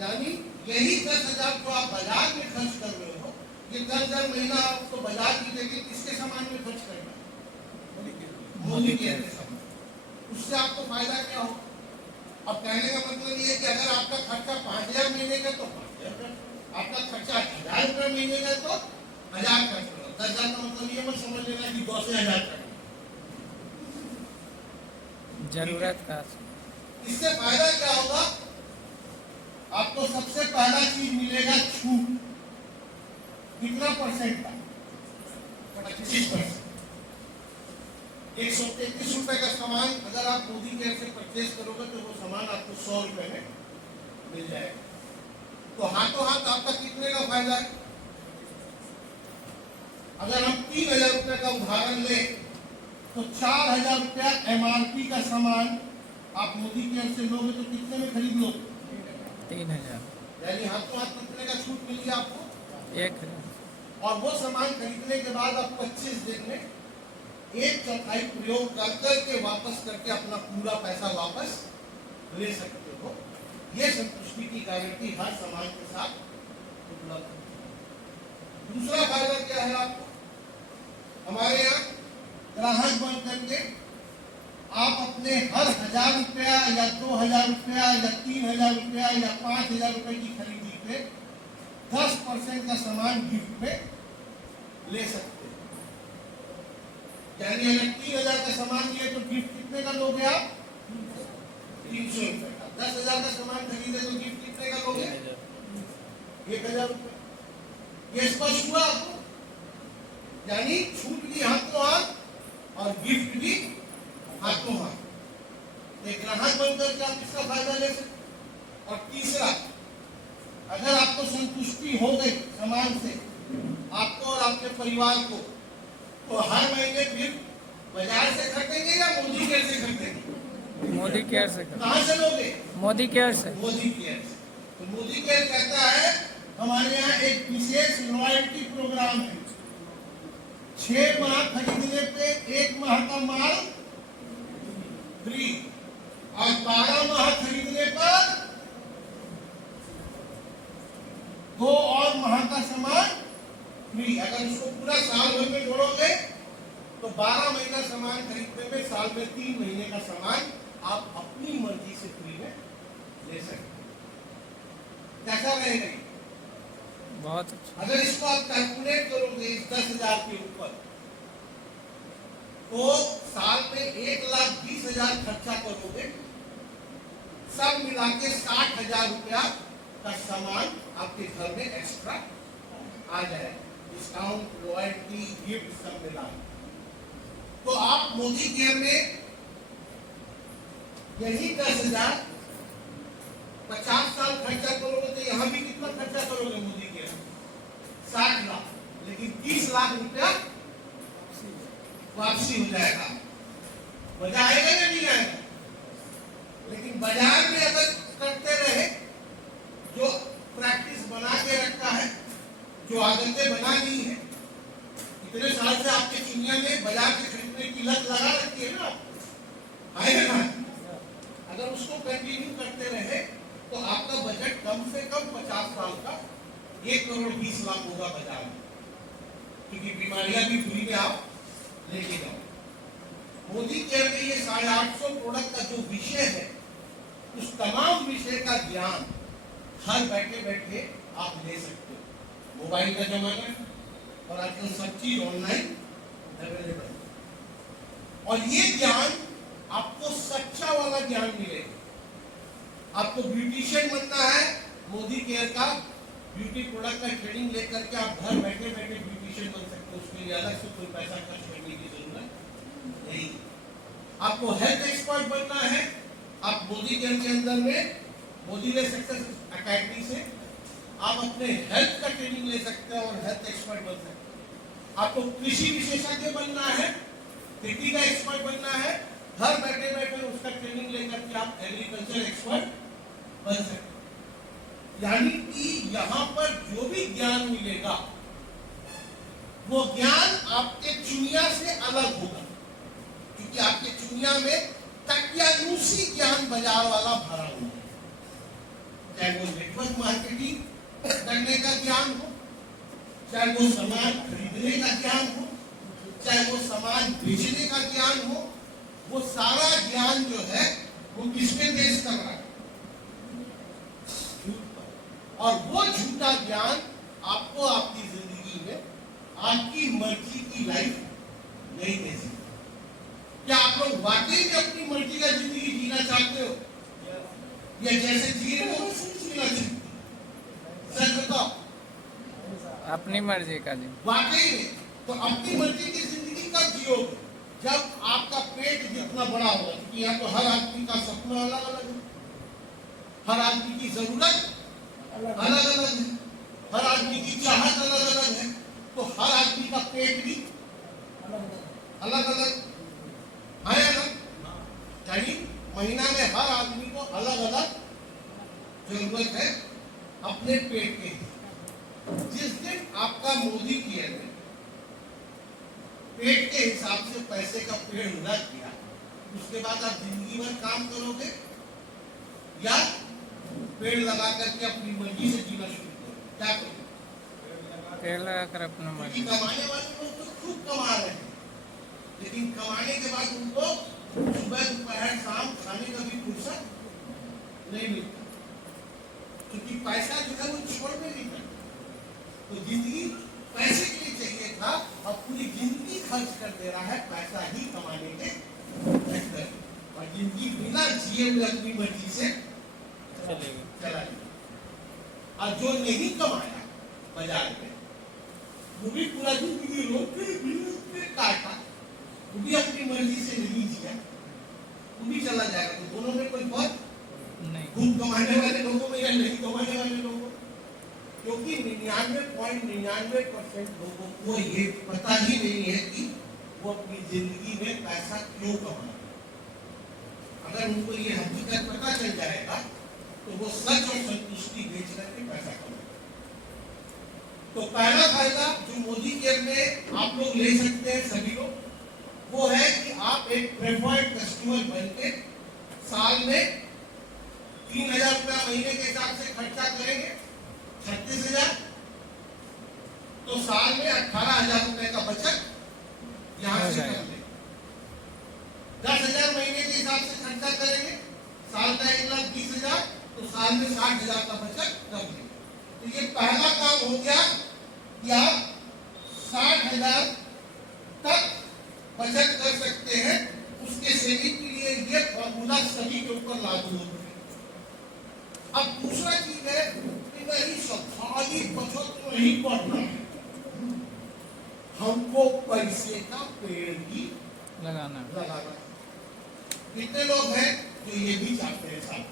यानी यही 10,000 जो आप बाजार में खर्च कर रहे हो, ये 10,000 महीना आपको बाजार की जगह किसके सामान में खर्च करना है? मोदी केयर के सामान। उससे आपको फायदा क्या हो? अब कहने का मतलब ये है कि अगर आपका खर्चा 5,000 महीने का तो 5,000, आपका खर्चा 1,000 रुपये महीने का तो 1,000 खर्च करो। 10,000 का मतलब ये मत समझ लेना कि 10 से 1,000 का। जरूरत का। इससे फायदा क्या होगा? आपको सबसे पहला चीज मिलेगा छूट। कितना परसेंट का? 25%। 133 रुपए का सामान अगर आप मोदी केयर से परचेज करोगे तो वो सामान आपको 100 रुपए में मिल जाएगा। तो हाथों हाथ आपका कितने का फायदा है? अगर हम 3,000 रुपए का उदाहरण लें तो 4,000 रुपया MRP का सामान आप मोदी केयर से लोगे तो कितने में खरीद लो? 3,000। यानी हाथों हाथ कितने का छूट मिल गया आपको? 1,000। और वो सामान खरीदने के बाद आप 25 दिन में 1/4 प्रयोग कर करके वापस करके अपना पूरा पैसा वापस ले सकते हो। ये संतुष्टि की गारंटी हर सामान के साथ उपलब्ध है। दूसरा फायदा क्या है आपको? हमारे यहाँ ग्राहक बन करके आप अपने हर 1,000 रुपया या 2,000 रुपया या 3,000 रुपया या 5,000 रुपए की खरीदी पे 10% का सामान गिफ्ट में ले सकते हैं। यानी अगर 3,000 का सामान लिए तो गिफ्ट कितने का लोगे आप? 300 रुपए का। 10,000 का सामान खरीदे तो गिफ्ट कितने का लोगे? 1,000 रुपए। ये स्पष्ट हुआ आपको? यानी छूट भी हाथों हाथ और गिफ्ट भी हाथों हाथ। एक ग्राहक बनकर के आप इसका फायदा ले सकते। और तीसरा, अगर आपको संतुष्टि हो गई सामान से, आपको और आपके परिवार को, तो हर महीने फिर बाजार से खरीदेंगे या मोदी केयर से खरीदेंगे? मोदी केयर से। कहाँ से लोगे? मोदी केयर से। मोदी केयर से। तो मोदी केयर कहता है हमारे यहाँ एक विशेष लॉयल्टी प्रोग्राम है। 6 माह खरीदने पे 1 माह का माल फ्री और 12 माह खरीदने पर 2 और माह का सामान फ्री। अगर उसको पूरा साल भर में जोड़ोगे तो 12 महीना सामान खरीदने में साल में 3 महीने का सामान आप अपनी मर्जी से फ्री में ले सकते हैं। कैसा रहेगा? बहुत अच्छा। अगर इसको आप कैलकुलेट करोगे इस 10,000 के ऊपर तो साल में 1,20,000 खर्चा करोगे, सब मिला के 60,000 रुपया का सामान आपके घर में एक्स्ट्रा आ जाए। डिस्काउंट, रॉयल्टी, गिफ्ट सब मिला। तो आप मोदी केयर में यही 10,000 50 साल खर्चा करोगे तो यहाँ भी कितना खर्चा करोगे मोदी केयर? 60 लाख। लेकिन 30 लाख रुपया वापसी हो जाएगा। मजा आएगा या नहीं आएगा? लेकिन बाजार में अगर करते रहे, जो प्रैक्टिस बना के रखा है, जो आदतें बना ली है, इतने साल से आपके चुनिया में बाजार से खरीदने की लत लगा रखी है ना, आएगा ना? अगर उसको कंटिन्यू करते रहे तो आपका बजट कम से कम 50 साल का 1,20,00,000 होगा बाजार में, क्योंकि बीमारियां भी फ्री में आप लेके जाओ। मोदी केयर में ये 850 प्रोडक्ट का जो विषय है, उस तमाम विषय का ज्ञान घर बैठे बैठे आप ले सकते हो। मोबाइल का जमाना है और आजकल सब चीज ऑनलाइन अवेलेबल है। और ये ज्ञान आपको सच्चा वाला ज्ञान मिलेगा। आपको ब्यूटिशियन बनना है, मोदी केयर का ब्यूटी प्रोडक्ट का ट्रेनिंग लेकर के आप घर बैठे बैठे ब्यूटिशियन बन सकते हो। उसके लिए अलग से कोई पैसा खर्च करने की जरूरत नहीं। आपको हेल्थ एक्सपर्ट बनना है, आप मोदी केयर के अंदर में मोदी ने सक्सेस अकेडमी से आप अपने हेल्थ का ट्रेनिंग ले सकते हैं और हेल्थ एक्सपर्ट बन सकते हैं। आपको कृषि विशेषज्ञ बनना है, खेती का एक्सपर्ट बनना है, घर बैठे बैठे उसका ट्रेनिंग लेकर के आप एग्रीकल्चर एक्सपर्ट बन सकते हैं। यानी कि यहाँ पर जो भी ज्ञान मिलेगा वो ज्ञान आपके चुनिया से अलग होगा, क्योंकि आपके चुनिया में तकियानुसी ज्ञान बाजार वाला भरा हुआ है। चाहे वो नेटवर्क मार्केटिंग करने का ज्ञान हो, चाहे वो सामान खरीदने का ज्ञान हो, चाहे वो सामान बेचने का ज्ञान हो, वो सारा ज्ञान जो है वो किसपे बेस कर रहा है? झूठ पर। और वो झूठा ज्ञान आपको आपकी जिंदगी में आपकी मर्जी की लाइफ नहीं दे सकता। क्या आप लोग वाकई में अपनी मर्जी का जिंदगी जीना चाहते हो, या जैसे जी रहे हो वैसे जीना चाहते हो? सच बताओ, अपनी मर्जी का जी। वाकई में तो अपनी मर्जी की जिंदगी कब जियोगे? जब आपका पेट जितना बड़ा होगा, क्योंकि यहाँ तो हर आदमी का सपना अलग अलग है, हर आदमी की जरूरत अलग अलग है, हर आदमी की चाहत अलग अलग है, तो हर आदमी का पेट भी अलग अलग है ना? यानी महीना में हर आदमी को अलग अलग जरूरत है अपने पेट के। जिस दिन आपका मोदी केयर में पेट के हिसाब से पैसे का पेड़ न किया, उसके बाद आप जिंदगी भर काम करोगे या पेड़ लगा करके अपनी मर्जी से जीना शुरू करोगे? क्या करोगे? पेड़ लगा कर अपना क्योंकि मर्जी। कमाने वाले लोग तो खूब कमा रहे हैं, लेकिन कमाने के बाद उनको सुबह दोपहर शाम खाने का भी फुर्सत नहीं मिलता, क्योंकि पैसा जो है वो छोड़ में नहीं करता। तो जिंदगी पैसे के लिए चाहिए था, और पूरी जिंदगी खर्च कर दे रहा है पैसा ही कमाने के चक्कर, और जिंदगी बिना जिए हुए अपनी मर्जी से चला गया। और जो नहीं कमाया बाजार में, वो भी पूरा जिंदगी रोक के काटा, वो भी अपनी मर्जी से नहीं जिया, वो भी चला जाएगा। तो दोनों में कोई फर्क नहीं। खूब कमाने वाले लोगों में या नहीं कमाने वाले लोगों में? क्योंकि 99.99% लोगों को ये पता ही नहीं है कि वो अपनी जिंदगी में पैसा क्यों कमाए। अगर उनको ये हकीकत पता चल जाएगा तो वो सच और संतुष्टि बेच करके पैसा कमाए। तो पहला फायदा जो मोदी केयर में आप लोग ले सकते हैं सभी लोग, वो है कि आप एक प्रेफर्ड कस्टमर बनके साल में 3,000 रुपया महीने के हिसाब से खर्चा करेंगे, 36,000, तो साल में 18,000 रुपए का बचत यहाँ से कर लेंगे। 10,000 महीने के हिसाब से खर्चा करेंगे, साल का 1,20,000, तो साल में 60,000 का बचत कर लेंगे। तो ये पहला काम हो गया कि आप 60,000 तक बचत कर सकते हैं। उसके सेविंग के लिए ये फॉर्मूला सभी के ऊपर लागू होगा। अब दूसरा चीज है कि नहीं खाली बचत नहीं करना है, हमको पैसे का पेड़ भी लगाना। कितने लोग हैं जो ये भी चाहते हैं साथ,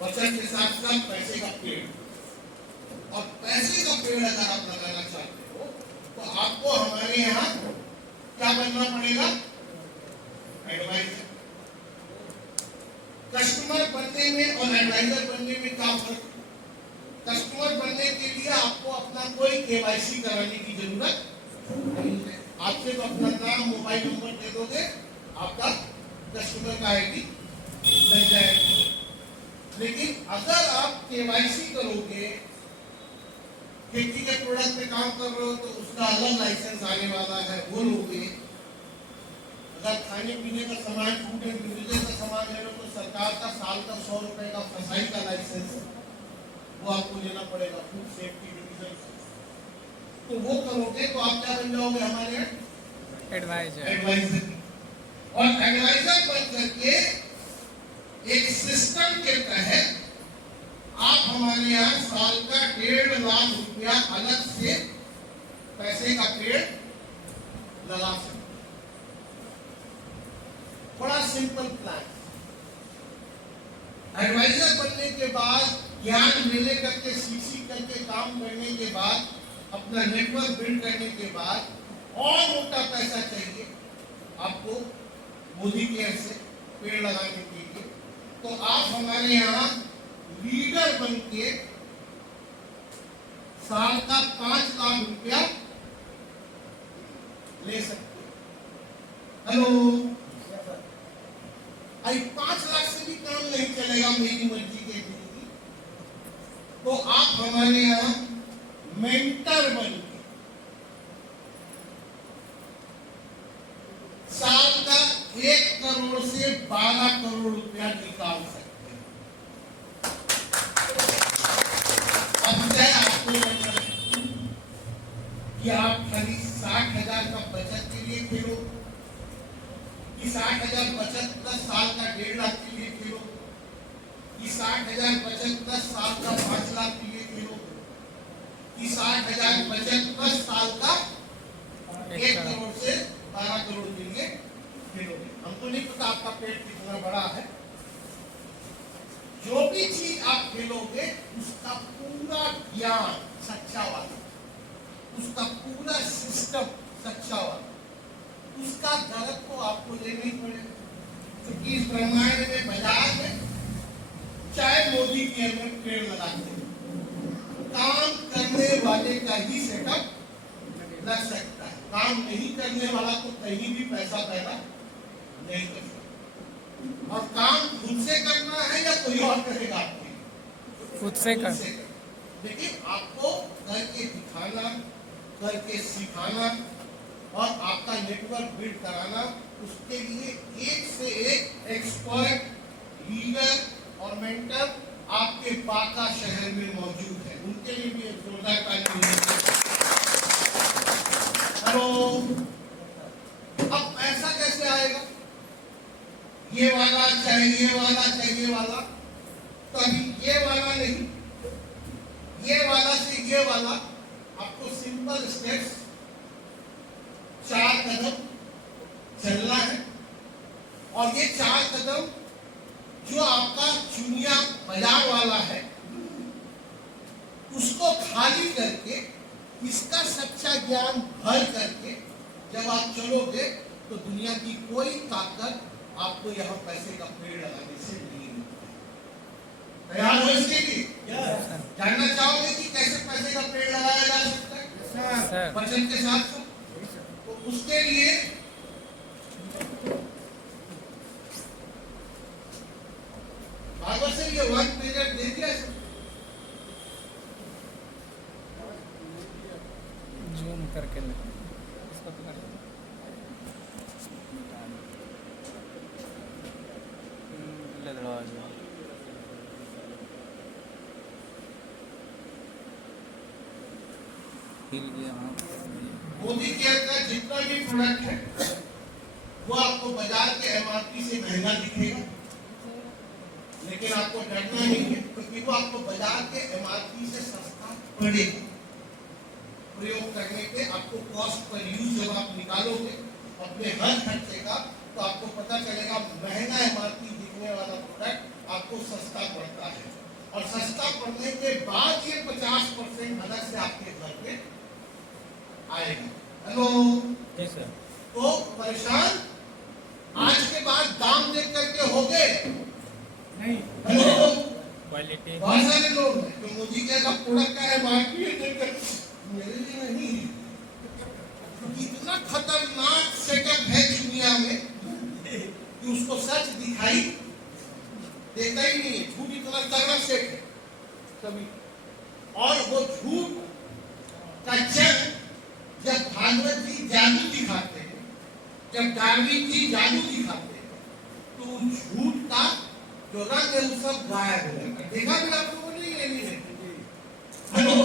बचत के साथ साथ पैसे का पेड़? और पैसे का पेड़ अगर आप लगाना चाहते हो तो आपको हमारे यहाँ क्या बनना पड़ेगा? एडवाइजर। कस्टमर बनने में और एडवाइजर बनने में क्या फर्क? कस्टमर बनने के लिए आपको अपना कोई केवाईसी कराने की जरूरत नहीं है। आपसे तो अपना नाम मोबाइल नंबर दे दोगे, आपका कस्टमर का आईडी बन जाएगा। लेकिन अगर आप केवाईसी करोगे, खेती के प्रोडक्ट पे काम कर रहे हो तो उसका अलग लाइसेंस आने वाला है, वो लोगे। अगर खाने पीने का सामान, फूड एंड बेवरेजेस का सामान ले लो तो सरकार का साल का 100 रुपए का फसाई का लाइसेंस वो आपको लेना पड़ेगा, फूड सेफ्टी डिवीजन। तो वो करोगे तो आप क्या बन जाओगे हमारे यहाँ? एडवाइजर। और एडवाइजर बन करके एक सिस्टम के तहत आप हमारे यहाँ साल का 1.5 लाख रुपया अलग से पैसे का पेड़ लगा सकते। बड़ा सिंपल प्लान। एडवाइजर बनने के बाद, ज्ञान ले करके सीख करके काम करने के बाद, अपना नेटवर्क बिल्ड करने के बाद और मोटा पैसा चाहिए आपको मोदी केयर से पेड़ लगाने के लिए, तो आप हमारे यहाँ लीडर बन के साल का 5 लाख रुपया ले सकते हैं। हेलो, अरे 5 लाख से भी काम नहीं चलेगा मेरी मर्जी के जिंदगी, तो आप हमारे यहाँ मेंटर बन के साल का 1 करोड़ से 12 करोड़ रुपया निकाल सकते हैं। अब चाहे आपको लगता है कि आप खाली 60,000 का बचत के लिए खेलो, कि 60,000 बचत प्लस साल का 1.5 लाख के लिए खेलो, कि 60,000 बचत प्लस साल का 5 लाख के लिए खेलो, कि 60,000 बचत प्लस साल का 1 करोड़ से 12 करोड़ के लिए खेलोगे। हमको नहीं पता आपका पेट कितना बड़ा है। जो भी चीज आप खेलोगे उसका पूरा ज्ञान सच्चा वाला, उसका पूरा सिस्टम सच्चा वाला, उसका गलत को आपको लेना ही पड़ेगा। क्योंकि इस ब्रह्मांड में बाजार में चाहे मोदी के अंदर पेड़ लगाते हैं, काम करने वाले का ही सेटअप लग सकता है। काम नहीं करने वाला तो कहीं भी पैसा पैदा नहीं कर सकता। और काम खुद से करना है या कोई और करेगा आपके? खुद से कर। लेकिन आपको करके दिखाना, करके सिखाना और आपका नेटवर्क बिल्ड कराना, उसके लिए एक से एक एक्सपर्ट, लीडर और मेंटर आपके बांका शहर में मौजूद है। उनके लिए भी एक जोरदार ताली। हेलो, अब पैसा कैसे आएगा? ये वाला चाहिए, वाला चाहिए वाला, तो अभी ये वाला नहीं, ये वाला से ये वाला, आपको सिंपल स्टेप्स 4 कदम चलना है। और ये 4 कदम जो आपका चुनिया बाजार वाला है उसको खाली करके, इसका सच्चा ज्ञान भर करके जब आप चलोगे तो दुनिया की कोई ताकत आपको यहाँ पैसे का पेड़ लगाने से नहीं मिलती। तैयार हो इसके लिए? जानना चाहोगे कि कैसे पैसे का पेड़ लगाया जा सकता है वचन के साथ? तो उसके लिए भागवत से ये 1 पीरियड दे दिया, जूम करके इसको तो कर हिल गया। मोदी केयर का जितना भी प्रोडक्ट है वो आपको बाजार के एमआरपी से महंगा दिखेगा, लेकिन आपको डरना नहीं है क्योंकि वो आपको बाजार के एमआरपी से सस्ता पड़ेगा। प्रयोग करने के आपको कॉस्ट पर यूज जब आप निकालोगे अपने हर खर्चे का, तो आपको पता चलेगा महंगा एमआरपी दिखने वाला प्रोडक्ट आपको सस्ता पड़ता है। और सस्ता पड़ने के बाद ये 50% अलग से आपके घर पे आएगा। हेलो, तो परेशान आज के बाद दाम देख करके हो गए नहीं? हेलो, क्वालिटी बहुत सारे लोग हैं जो मोदी का प्रोडक्ट का एमआरपी देखकर मेरे लिए नहीं, इतना खतरनाक सेटअप है दुनिया में कि उसको सच दिखाई देता ही नहीं है। झूठ इतना तगड़ा सेट है कभी, और वो झूठ का जग जब भागवत जी जादू दिखाते हैं, जब डार्विन जी जादू दिखाते हैं, तो झूठ का जो रंग है वो सब गायब हो जाता है। देखा भी आप लोगों ने? नहीं देखा? हेलो,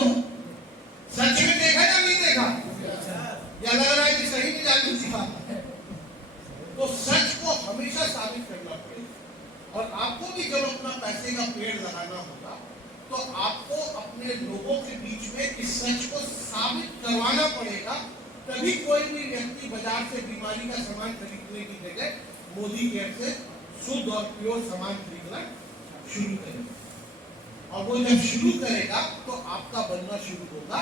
सच में देखा या नहीं देखा? या लग रहा है कि सही में जादू दिखाता है? तो सच को हमेशा साबित करना पड़ेगा। और आपको भी जब अपना पैसे का पेड़ लगाना होगा तो आपको अपने लोगों के बीच में इस सच को साबित करवाना पड़ेगा। तभी कोई भी व्यक्ति बाजार से बीमारी का सामान खरीदने की जगह मोदी केयर से शुद्ध और प्योर सामान खरीदना शुरू करेगा। और वो जब शुरू करेगा तो आपका बनना शुरू होगा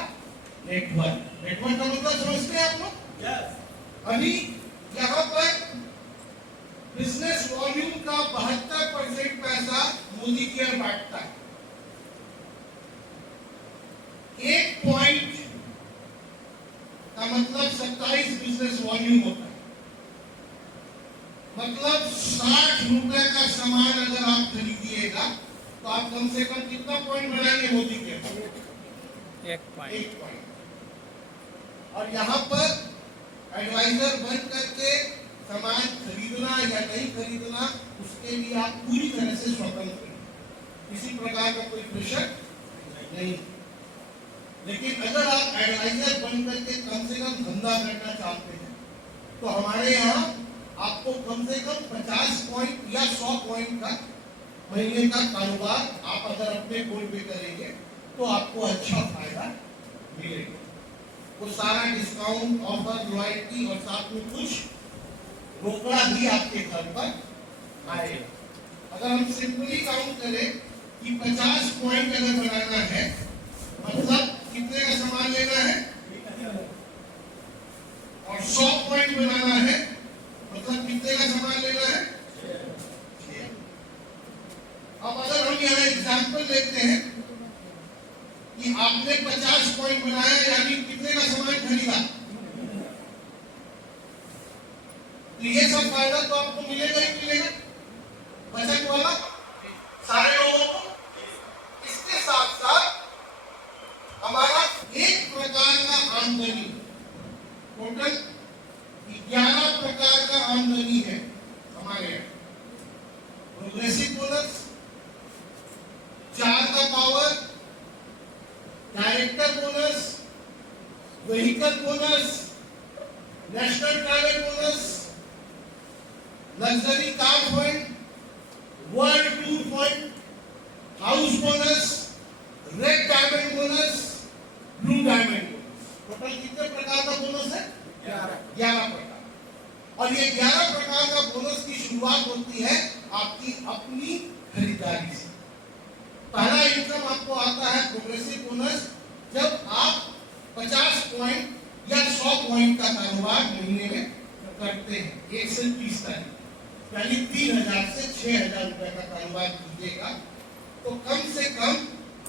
नेटवर्क। नेटवर्क का मतलब समझते हैं आप लोग? अभी यहाँ पर बिजनेस वॉल्यूम का 72% पैसा मोदी केयर बांटता है। 1 पॉइंट का मतलब 27 बिजनेस वॉल्यूम होता है। मतलब 60 रुपए का सामान अगर आप खरीदिएगा तो आप कम से कम कितना पॉइंट बनाएंगे मोदी केयर? 1 पॉइंट। और यहाँ पर एडवाइजर बन करके सामान खरीदना या नहीं खरीदना उसके लिए आप पूरी तरह से स्वतंत्र हैं, किसी प्रकार का कोई प्रेशर नहीं। लेकिन अगर आप एडवाइजर बन करके कम से कम धंधा करना चाहते हैं तो हमारे यहाँ आपको कम से कम 50 पॉइंट या 100 पॉइंट का महीने का कारोबार आप अगर अपने गोल पे करेंगे तो आपको अच्छा फायदा मिलेगा। वो सारा डिस्काउंट, ऑफर, रॉयल्टी और साथ में कुछ रोकड़ा भी आपके घर पर आएगा। अगर हम सिंपली काउंट करें कि 50 पॉइंट अगर बनाना है मतलब कितने का सामान लेना है, और 100 पॉइंट बनाना है मतलब कितने का सामान लेना है। अब अगर हम यहाँ एग्जाम्पल लेते हैं कि आपने 50 पॉइंट बनाया यानी कितने का सामान खरीदा, तो ये सब फायदा तो आपको मिलेगा ही मिलेगा, बचत वाला सारे लोगों को। इसके साथ साथ हमारा एक प्रकार का आमदनी, टोटल 11 प्रकार का आमदनी है हमारे यहाँ। प्रोग्रेसिव बोनस, 4 का power, director bonus, vehicle bonus, national travel bonus, luxury car fund, world tour fund, house bonus, red diamond bonus, blue diamond bonus. Total कितने प्रकार का बोनस है? 11 प्रकार। और ये 11 प्रकार का बोनस की शुरुआत होती है आपकी अपनी खरीदारी से। पहला इनकम आपको आता है प्रोग्रेसिव बोनस जब आप 50 पॉइंट या 100 पॉइंट का कारोबार महीने में करते हैं, 1 से 30 तारीख, यानी 3000 से 6000 रुपए का कारोबार कीजिएगा तो कम से कम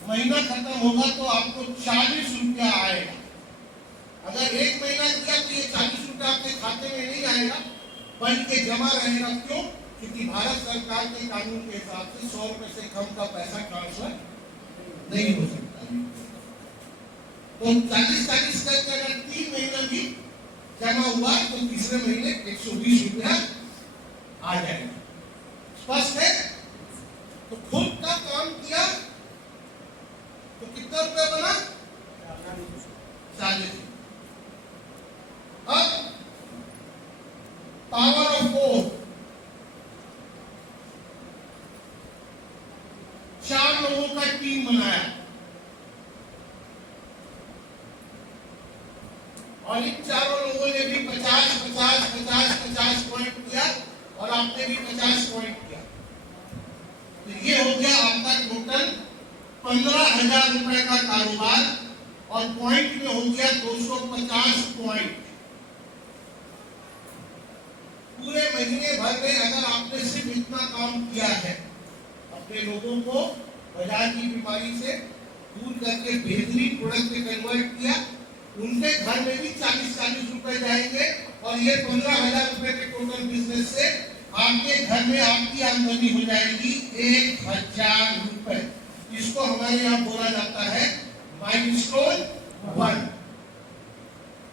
महीना खत्म होगा तो आपको 40 रुपया आएगा। अगर 1 महीना किया तो ये 40 रुपया आपके खाते में नहीं आएगा, बन के जमा रहेगा। क्यों? क्योंकि भारत सरकार के कानून के हिसाब से 100 रुपए से कम का पैसा ट्रांसफर नहीं हो सकता। तो 40 करके अगर 3 महीना भी जमा हुआ तो तीसरे महीने 120 रुपया आ जाएगा। स्पष्ट है? तो खुद का काम किया तो कितना रुपया बना? 40। अब पावर ऑफ 4, 4 लोगों का टीम बनाया और इन चारों लोगों ने भी 50, 50, 50, 50 पॉइंट किया और आपने भी 50 पॉइंट किया। तो ये हो गया आपका टोटल 15,000 रुपए का कारोबार और पॉइंट में हो गया 250 पॉइंट। पूरे महीने भर में अगर आपने सिर्फ इतना काम किया है, अपने लोगों को बाजार की बीमारी से दूर करके बेहतरीन प्रोडक्ट में कन्वर्ट किया, उनके घर में भी 40-40 रुपए जाएंगे और ये 15,000 रुपए के टोटल बिजनेस से आपके घर में आपकी आमदनी हो जाएगी 1,000 रुपए। इसको हमारे यहाँ बोला जाता है माइलस्टोन 1।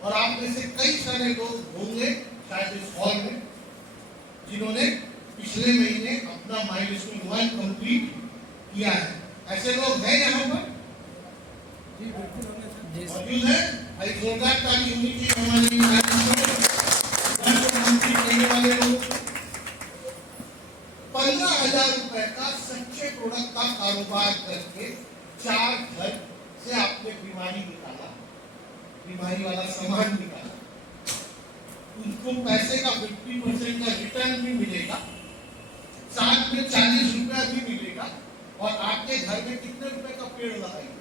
और आप में से कई सारे लोग होंगे शायद इस हॉल में जिन्होंने पिछले महीने अपना माइलस्टोन 1 कंप्लीट किया है। ऐसे लोग हैं यहाँ पर? मौजूद है? भाई जोरदार ताली होनी चाहिए हमारे करने वाले लोग। 15,000 रुपए का सच्चे प्रोडक्ट का कारोबार करके 4 घर से आपने बीमारी निकाला, बीमारी वाला सामान निकाला, उनको पैसे का 50% का रिटर्न भी मिलेगा, साथ में 40 रुपया भी मिलेगा और आपके घर में कितने रुपए का पेड़ लगाएंगे?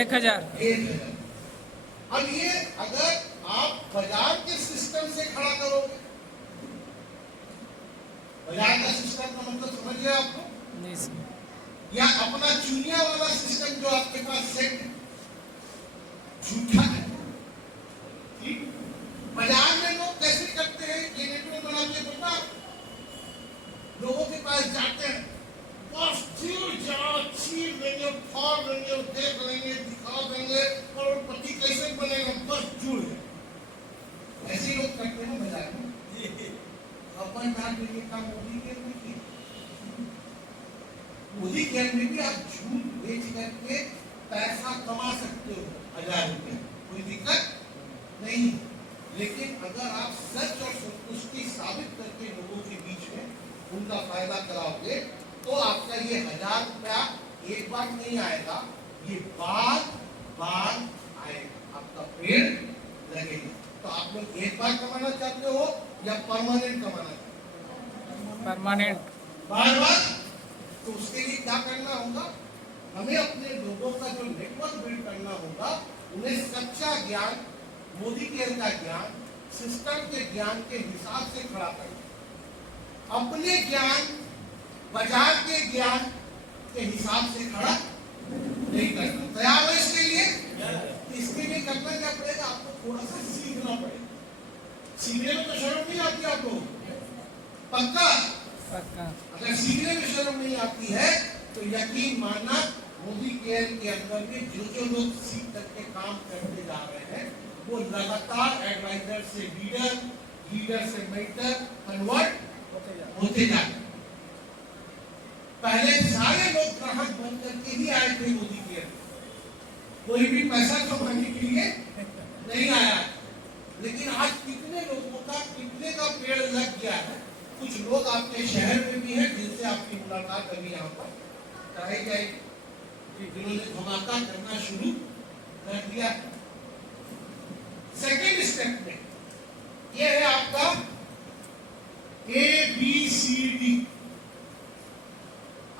1,000। अब ये अगर आप बाजार के सिस्टम से खड़ा करोगे, बाजार का सिस्टम का मतलब समझ गए आपको? या अपना चुनिया वाला सिस्टम जो आपके पास सेट झूठा है। बाजार में लोग कैसे करते हैं, ये नेटवर्क बना के पता लोगों के पास जाते हैं, बस छीन लेंगे, फाड़ लेंगे, देख लेंगे, दिखा देंगे, करोड़पति कैसे बनेगा, बस जुड़ है। ऐसे जो ये काम मोदी केयर में किया। मोदी केयर में भी आप झूठ बेच करके पैसा कमा सकते हो, 1000 रुपये, कोई दिक्कत नहीं। लेकिन अगर आप सच और संतुष्टि साबित करके लोगों के बीच में उनका फायदा कराओगे तो आपका ये 1000 रुपया एक बार नहीं आएगा, ये बार बार आएगा, आपका पेड़ लगेगा। तो आप लोग एक बार कमाना चाहते हो या परमानेंट कमाना चाहते हो? परमानेंट। बार बार। तो उसके लिए क्या करना होगा, हमें अपने लोगों का जो नेटवर्क बिल्ड करना होगा, उन्हें सच्चा ज्ञान, मोदी केयर का ज्ञान, सिस्टम के ज्ञान के हिसाब से खड़ा करना। अपने ज्ञान, बाजार के ज्ञान के हिसाब से खड़ा नहीं करना। तैयार हो इसके लिए? इसके लिए करना क्या पड़ेगा, आपको थोड़ा सा सीखना पड़ेगा। सीखने में तो शर्म नहीं आती आपको, पक्का? पक्का। अगर सीखने में शर्म नहीं आती है तो यकीन मानना, मोदी केयर के अंदर में जो लोग सीख करके काम करते जा रहे हैं वो लगातार एडवाइजर से लीडर, लीडर से मेंटर कन्वर्ट होते जा रहे हैं। पहले सारे लोग ग्राहक बन करके ही आए थे मोदी केयर, कोई भी पैसा कमाने के लिए नहीं आया। लेकिन आज कितने लोगों का, कितने का पेड़ लग गया है। कुछ लोग आपके शहर में भी हैं जिनसे आपकी मुलाकात अभी यहाँ पर कराई जाएगी, जिन्होंने धमाका करना शुरू कर दिया। सेकेंड स्टेप में ये है आपका ABCD।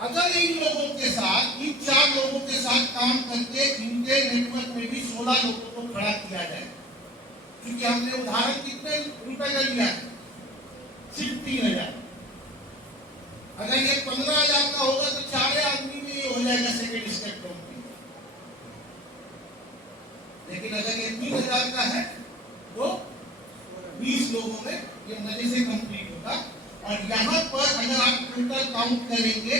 अगर इन लोगों के साथ, इन 4 लोगों के साथ काम करके इनके नेटवर्क में भी 16 लोगों को खड़ा किया जाए, क्योंकि हमने उदाहरण कितने रुपए का लिया है, सिर्फ 3000। अगर ये 15,000 का होगा तो 4 आदमी में ये हो जाएगा सेकेंड स्टेप कंप्लीट। लेकिन अगर ये 3000 का है तो 20 लोगों में ये मजे से कंप्लीट होगा। और यहाँ पर अगर आप टोटल काउंट करेंगे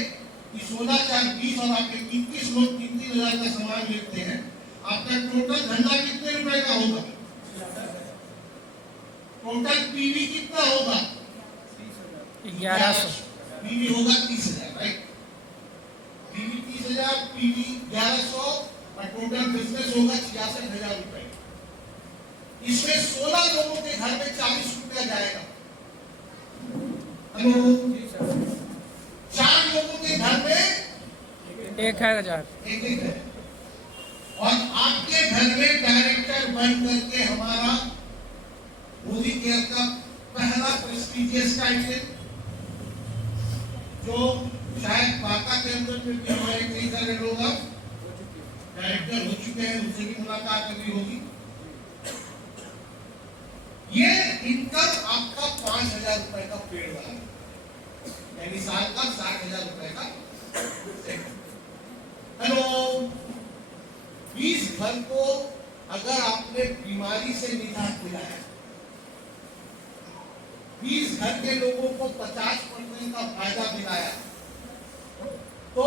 कि 16 4 20 और आपके 21 लोग 3,000 का सामान लेते हैं, आपका टोटल धंधा कितने रुपए का होगा? टोटल पीवी कितना होगा? 1100। पीवी होगा 30,000, राइट? पीवी 30,000, पीवी 1100 और टोटल बिजनेस होगा 66,000 रुपए। इसमें 16 लोगों के घर में 40 रुपया जाएगा। हेलो, 4 लोगों के घर में 1000। एक है। और आपके घर में डायरेक्टर बन करके हमारा मोदी केयर का पहला प्रेस्टिजियस टाइटल, जो शायद बाका के अंदर में भी हमारे कई सारे लोग अब डायरेक्टर हो चुके हैं, उनसे भी मुलाकात अभी होगी। ये इनकम आपका 5,000 रुपए का पेड़ वाला, यानी साल का 60,000 रुपए का। हेलो, 20 घर को अगर आपने बीमारी से निजात दिलाया, 20 घर के लोगों को 50% का फायदा दिलाया, तो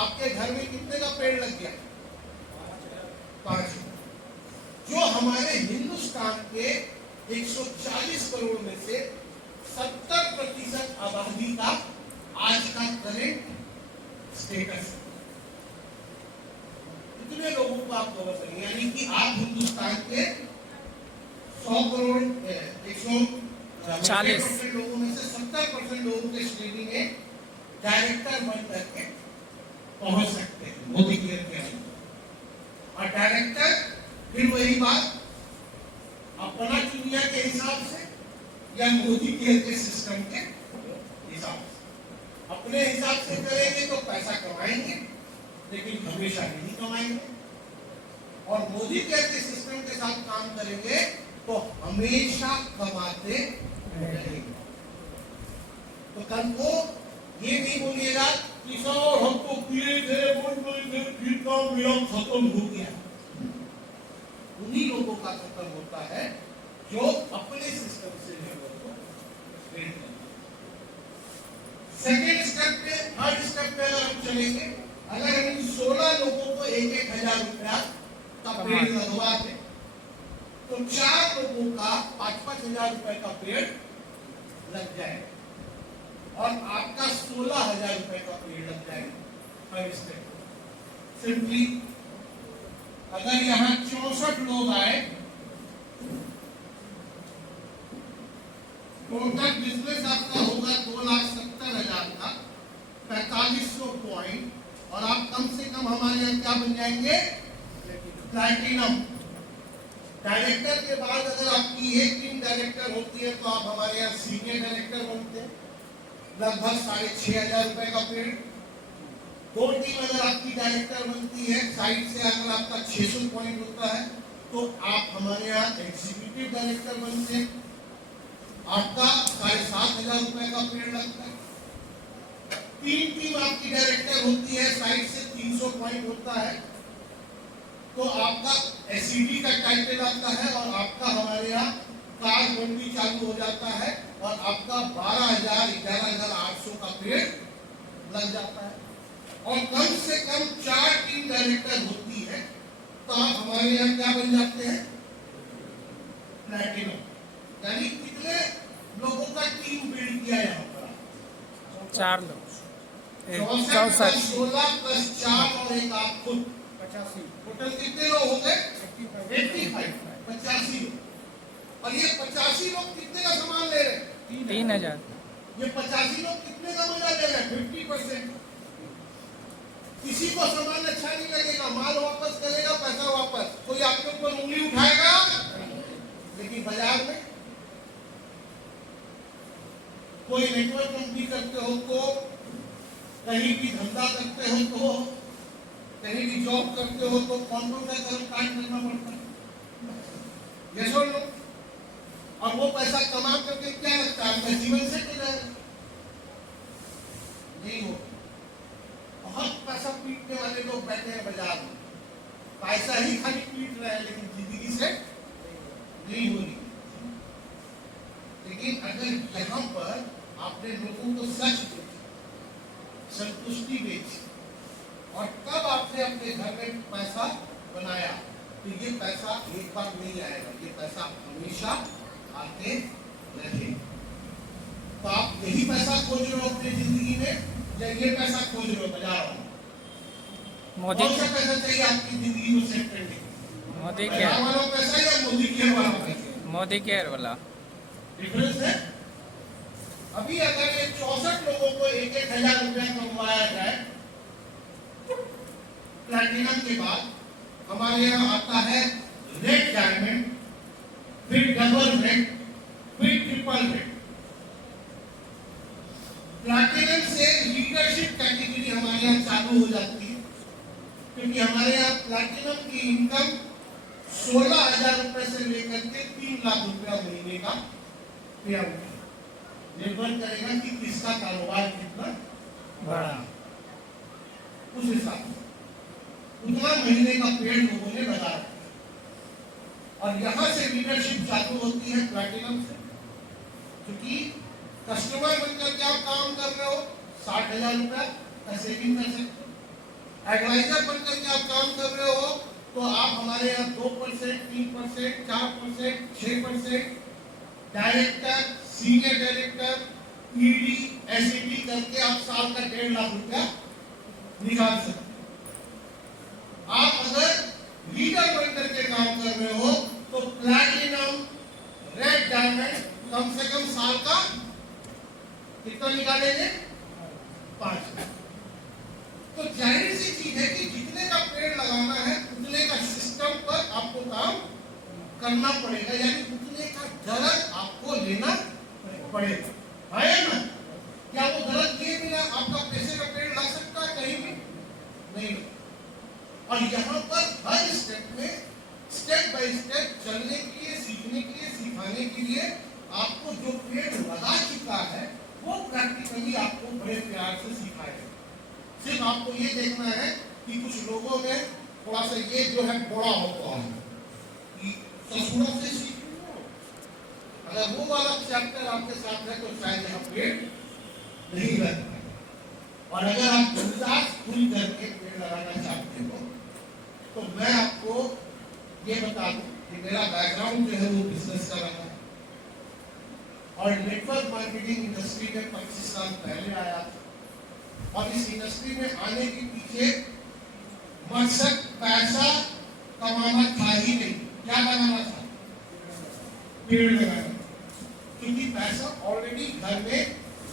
आपके घर में कितने का पेड़ लग गया? 5। जो हमारे हिंदुस्तान के 140 करोड़ में से 70% आबादी का आज का करेंट स्टेटस। कितने लोगों को आप कवर करेंगे? यानी कि आप हिंदुस्तान के 100 करोड़ 140 लोगों में से 70% लोगों के श्रेणी में डायरेक्टर बन करके पहुंच सकते हैं मोदी केयर के अंदर। और डायरेक्टर फिर वही बात, अपना दुनिया के हिसाब से या मोदी केयर के सिस्टम के हिसाब से। अपने हिसाब से करेंगे तो पैसा कमाएंगे, लेकिन हमेशा नहीं कमाएंगे। और मोदी केयर के सिस्टम के साथ काम करेंगे तो हमेशा कमाते रहेंगे। तो कल को ये नहीं बोलिएगा कि सर हम तो किए थे, फिर काम मेरा खत्म हो गया। उन्हीं लोगों का खत्म होता है जो अपने सिस्टम से नेटवर्क को ट्रेन करते हैं। सेकेंड स्टेप पे, थर्ड स्टेप पे अगर हम चलेंगे, अगर हम 16 लोगों को 1,000 रुपया का पेड़ लगवा दें तो 4 लोगों का 5,000 रुपए का पेड़ लग जाए। और आपका 16,000 रुपए का पेड़ लग जाएगा 5 स्टेप। सिंपली अगर यहाँ 64 लोग आए, टोटल बिजनेस आपका होगा 2,70,000 का, 4500 पॉइंट, और आप कम से कम हमारे यहाँ क्या बन जाएंगे? प्लैटिनम। डायरेक्टर के बाद अगर आपकी एक टीम डायरेक्टर होती है तो आप हमारे यहाँ सीनियर डायरेक्टर बनते हैं, लगभग 6,500 रुपए का पेड़। 2 टीम अगर आपकी डायरेक्टर बनती है, साइड से अगर आपका 600 पॉइंट होता है तो आप हमारे यहाँ एग्जीक्यूटिव डायरेक्टर बनते हैं, आपका 7,500 रुपए का पेड़ लगता है। 3 टीम आपकी डायरेक्टर होती है, साइड से 300 पॉइंट होता है, तो आपका एसईडी का टाइटल आता है और आपका हमारे यहाँ कार्ड मंडी चालू हो जाता है और आपका 11,800 का पेड़ लग जाता है। और कम से कम 4 टीम डायरेक्टर होती है तो आप हमारे यहाँ क्या बन जाते हैं? प्लैटिनम। यानी कितने लोगों का टीम बिल्ड किया यहाँ पर? 4 लोग 64 16 प्लस 4 और एक आप खुद 85। टोटल कितने लोग हो गए? 85 लोग। और ये 85 लोग कितने का सामान ले रहे हैं? 3,000। ये 85 लोग कितने का मजा ले रहे हैं? 50%। किसी को सामान अच्छा नहीं लगेगा, माल वापस करेगा, पैसा वापस। कोई आपके ऊपर उंगली उठाएगा? लेकिन बाजार में कोई नेटवर्क कंपनी करते हो तो, कहीं भी धंधा करते हो तो, कहीं भी जॉब करते हो तो कौन कौन सा काम करना पड़ता है? ये सुन लो। और वो पैसा कमा करके क्या लगता है? आपका जीवन सेट हो जाएगा? नहीं हो। बहुत पैसा पीटने वाले लोग बैठे हैं बाजार में, पैसा ही खाली पीट रहे हैं, लेकिन जिंदगी से नहीं हो रही। लेकिन अगर यहाँ पर आपने लोगों को सच बेची, संतुष्टि बेची, और तब आपने अपने घर में पैसा बनाया, तो ये पैसा एक बार नहीं आएगा, ये पैसा हमेशा आते रहे। तो आप यही पैसा खोज रहे हो अपनी जिंदगी में, या ये पैसा खोज रहे हो बाजार में? मोदी कौन सा पैसा चाहिए आपकी जिंदगी को सेट करने? मोदी बाजार केयर वाला पैसा या मोदी केयर वाला पैसा? मोदी केयर वाला। डिफरेंस है। अभी अगर ये 64 लोगों को 1,000 रुपया कमवाया जाए, प्लैटिनम के बाद हमारे यहाँ आता है रेड डायमंड, फिर डबल रेड, फिर ट्रिपल रेड। प्लैटिनम से लीडरशिप कैटेगरी हमारे यहाँ चालू हो जाती है, क्योंकि हमारे यहाँ प्लैटिनम की इनकम 16,000 रुपए से लेकर के 3 लाख रुपया महीने का पे आउट है। निर्भर करेगा कि किसका कारोबार कितना बड़ा। उस हिसाब से उतना महीने का पेड़ लोगों ने लगा रखा है। और यहाँ से लीडरशिप चालू होती है प्लैटिनम से, क्योंकि कस्टमर बनकर के आप काम कर रहे हो, 60,000 रुपया का सेविंग कर सकते हो। एडवाइजर बनकर के आप काम कर रहे हो तो आप हमारे यहाँ 2%, 3%, 4%, 6%, director, senior director, ED, SED करके आप साल का 1.5 लाख रुपया निकाल सकते। आप अगर लीडर बनकर के काम कर रहे हो तो प्लैटिनम, रेड डायमंड कम से कम साल का कितना निकालेंगे? 5। तो जाहिर सी चीज है कि जितने का पेड़ लगाना है उतने का सिस्टम पर आपको काम करना पड़ेगा, यानी उतने का दर्द आपको लेना पड़ेगा। है ना? क्या वो दर्द लिए बिना आपका पैसे का पेड़ लग सकता है कहीं भी? नहीं। और यहाँ पर हर स्टेप में स्टेप बाय स्टेप चलने के लिए, सीखने के लिए, सिखाने के लिए आपको जो पेड़ लगा चुका है वो प्रैक्टिकली आपको बड़े प्यार से सिखाएगा। सिर्फ आपको ये देखना है कि कुछ लोगों में थोड़ा सा ये जो है बड़ा होता है कि ससुरा से सीखना। अगर वो वाला चैप्टर आपके साथ है तो शायद यहाँ पेड़ नहीं लग पाए। और अगर आप गुलदास खुल करके पेड़ लगाना चाहते हो तो मैं आपको ये बता दूं कि मेरा बैकग्राउंड जो है वो बिजनेस का रहा है। और नेटवर्क मार्केटिंग इंडस्ट्री में 25 साल पहले आया था। और इस इंडस्ट्री में आने के पीछे मकसद पैसा कमाना था ही नहीं। क्या कमाना था? पेड़ लगाना। क्योंकि पैसा ऑलरेडी घर में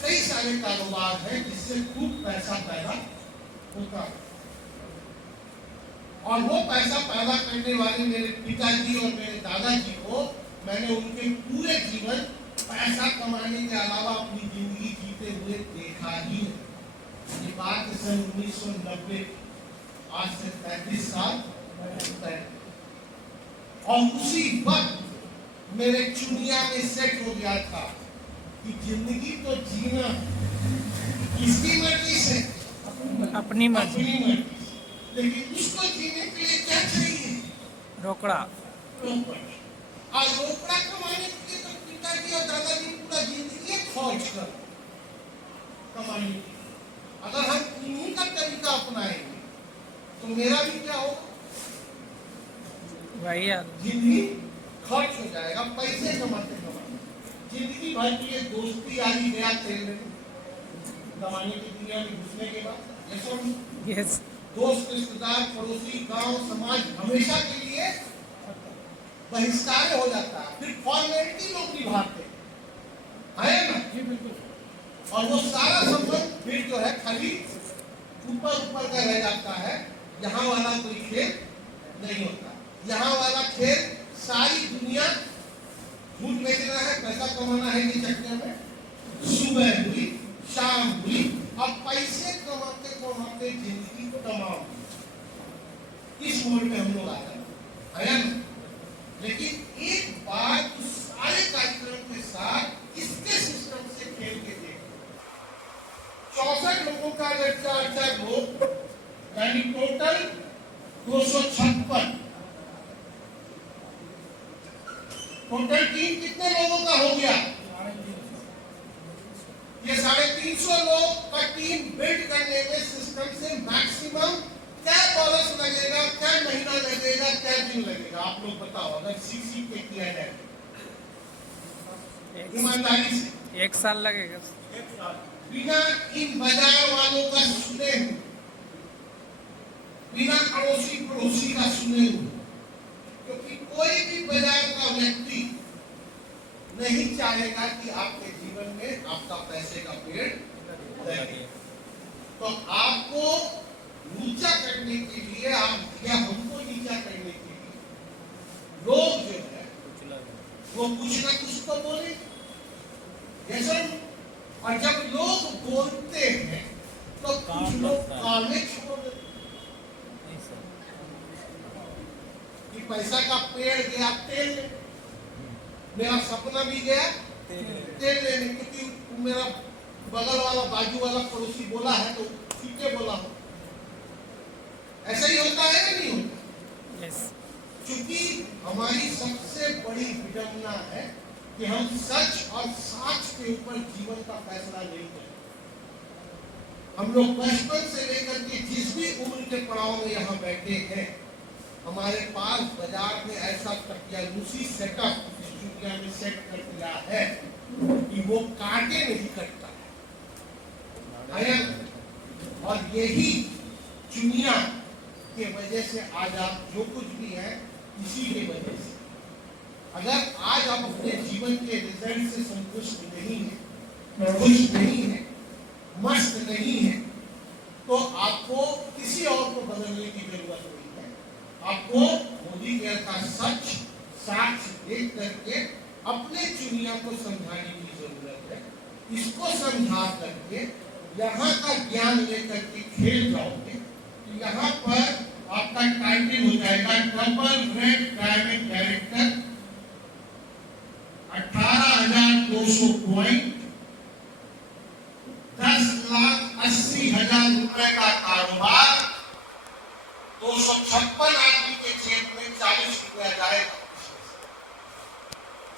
कई सारे कारोबार है जिससे खूब पैसा पैदा होता है। और वो पैसा पैदा करने वाले मेरे पिताजी और मेरे दादाजी को मैंने उनके पूरे जीवन पैसा कमाने के अलावा अपनी जिंदगी जीते हुए देखा ही नहीं। ये बात सन 1990, आज से 35 साल पहले। और उसी वक्त मेरे चुनिया में सेट हो गया था कि जिंदगी तो जीना किसकी मर्जी से? अपनी मर्जी। अपनी मर्जी। लेकिन उसको जीने के लिए क्या चाहिए? रोकड़ा। रोकड़ा। और रोकड़ा कमाने के लिए तो पिताजी और दादाजी पूरा जिंदगी खर्च कर कमाने के। अगर हम इन्हीं का तरीका अपनाएंगे तो मेरा भी क्या होगा? वही यार। जिंदगी खर्च हो जाएगा, पैसे कमाते कमाते। जिंदगी भर की ये दोस्ती यारी गया तेल में कमाने की दुनिया में घुसने के बाद। यस। दोस्त, रिश्तेदार, पड़ोसी, गांव, समाज हमेशा के लिए बहिष्कार हो जाता है। फिर फॉर्मेलिटी लोग निभाते है ना? जी बिल्कुल। और वो सारा संबंध फिर जो है खाली ऊपर ऊपर का रह जाता है। यहाँ वाला कोई खेल नहीं होता। यहाँ वाला खेल सारी दुनिया झूठ बेचना है, पैसा कमाना है के चक्कर में सुबह हुई, शाम हुई, अब पैसे कमाते कमाते जिंदगी को कमाओ। इस मोड में हम लोग आ जाते हैं ना? लेकिन एक बार उस सारे कार्यक्रम के साथ इसके सिस्टम से खेल के देखो। 64 लोगों का अगर 4-4 लोग, यानी टोटल 256। टोटल टीम कितने लोगों का हो गया? ये 350 लोग का टीम बिल्ड करने में सिस्टम से मैक्सिमम क्या बरस लगेगा, क्या महीना लगेगा, क्या दिन लगेगा? आप लोग बताओ। अगर सीख के किया जाए ईमानदारी से 1 साल लगेगा। बिना इन बाजार वालों का सुने हुए, बिना अड़ोसी पड़ोसी का सुने हुए, क्योंकि कोई भी बाजार का व्यक्ति नहीं चाहेगा कि आपके जीवन में आपका पैसे का पेड़ लगे। तो आपको नीचा करने के लिए, आप या हमको नीचा करने के लिए लोग जो है वो कुछ ना कुछ तो बोले। जैसे और जब लोग बोलते हैं तो कुछ लोग काने छोड़ देते कि पैसा का पेड़ गया तेल, मेरा सपना भी गया तेल लेने, क्योंकि मेरा बगल वाला बाजू वाला पड़ोसी बोला है तो ठीक है बोला हो। ऐसा ही होता है या नहीं होता? यस। क्योंकि हमारी सबसे बड़ी विडंबना है कि हम सच और साच के ऊपर जीवन का फैसला नहीं करते। हम लोग बचपन से लेकर के जिस भी उम्र के पड़ाव में यहाँ बैठे हैं, हमारे पास बाजार में ऐसा तकियानुसी सेटअप इस दुनिया में सेट कर दिया है कि वो कांटे नहीं कटता है। और यही चुनिया के वजह से आज आप जो कुछ भी है इसी के वजह से। अगर आज आप अपने जीवन के रिजल्ट से संतुष्ट नहीं है, खुश नहीं है, मस्त नहीं है, तो आपको किसी और को बदलने की जरूरत नहीं है। आपको मोदी केयर का सच साक्ष देख करके अपने चुनिया को समझाने की जरूरत है। इसको समझा करके यहाँ का ज्ञान लेकर के खेल जाओगे, यहाँ पर आपका टाइटल हो जाएगा double red diamond director, 18,200 point, 10,80,000 रुपए का कारोबार, 256 आदमी के जेब में 40 रुपया जाएगा।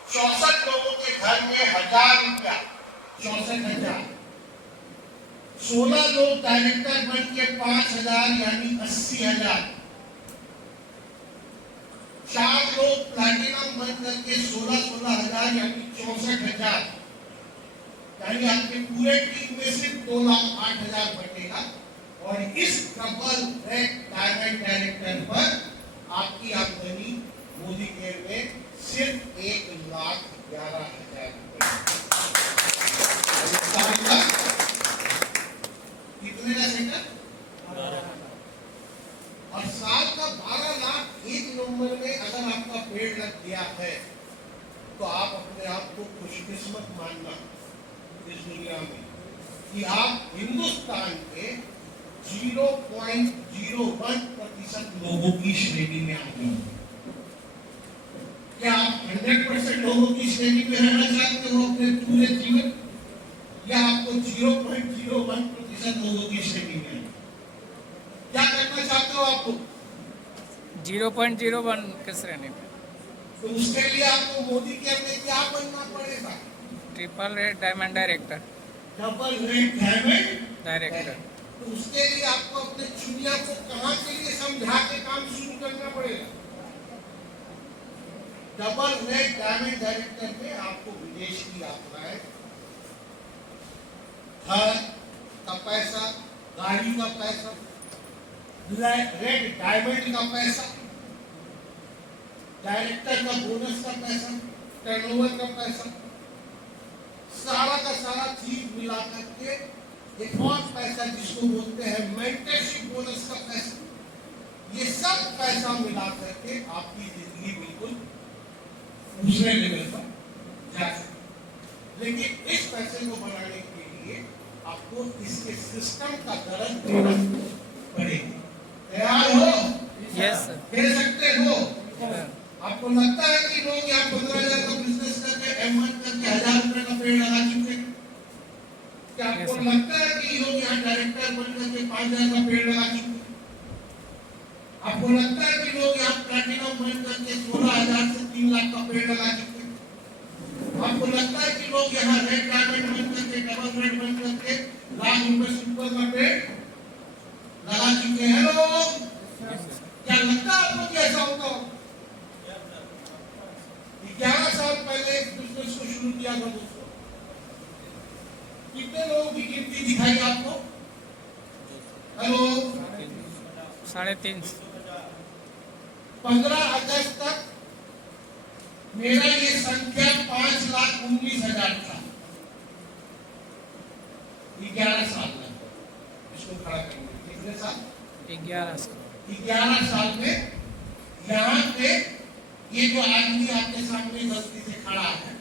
64 लोगों के घर में 1,000 रुपया, 64,000। 16 लोग डायरेक्टर बन के 5,000 यानी 80,000। 4 लोग प्लैटिनम बन करके 16,000 यानी 64,000। यानी आपके पूरे टीम में सिर्फ 2,08,000 बटेगा और इस डबल रेड डायमंड डायरेक्टर पर आपकी आमदनी मोदी केयर में सिर्फ 1,11,000 रुपए। कितने का सेंटर? और साल का 12 लाख एक नंबर में अगर आपका पेड़ लग गया है तो आप अपने आप को खुशकिस्मत मानना इस दुनिया में कि आप हिंदुस्तान के 0.01% लोगों की श्रेणी में आते हो। क्या आप 100% लोगों की श्रेणी में रहना चाहते हो अपने पूरे जीवन, या आपको 0.01% लोगों की श्रेणी में? क्या करना चाहते हो आप लोग? 0.01 के श्रेणी में। तो उसके लिए आपको मोदी केयर में क्या बनना पड़ेगा? Triple red diamond director. Double red diamond director. तो उसके लिए आपको अपने चुनिया को कहां के लिए समझा के काम शुरू करना पड़ेगा? डबल रेड डायमंड डायरेक्टर में आपको विदेश की यात्राएं, घर का पैसा, गाड़ी का पैसा, रेड डायमंड का पैसा, डायरेक्टर का बोनस का पैसा, टर्नओवर का पैसा, सारा का सारा चीज मिला करके एक और पैसा जिसको बोलते हैं मेंटरशिप बोनस का पैसा, ये सब पैसा मिला करके आपकी जिंदगी बिल्कुल दूसरे लेवल पर जा सकती। लेकिन इस पैसे को बनाने के लिए आपको इसके सिस्टम का दर्द देना पड़ेगा। तैयार हो? यस कह सकते हो? आपको लगता है कि लोग यहाँ 15,000 का बिजनेस करके M1 करके 1,000 रुपए का पेड़ लगा चुके हैं? क्या आपको लगता है कि लोग यहाँ डायरेक्टर बन करके 5,000 का पेड़ लगा चुके हैं? आपको लगता है कि लोग यहाँ प्लैटिनम बन करके 16,000 से 3 लाख का पेड़ लगा चुके हैं? आपको लगता है कि लोग यहाँ रेड डायमंड बन करके, डबल रेड बन करके लाख रुपए से ऊपर का पेड़ लगा चुके हैं लोग? क्या लगता है आपको कि ऐसा होगा? 11 साल पहले इस बिजनेस को शुरू किया था दोस्तों। कितने लोगों की गिनती दिखाई आपको? हेलो, 3.5। 15 अगस्त तक मेरा ये संख्या 5,19,000 था। 11 साल में इसको खड़ा करेंगे। कितने साल? 11 साल में यहाँ पे ये जो आदमी आपके सामने गलती से खड़ा है,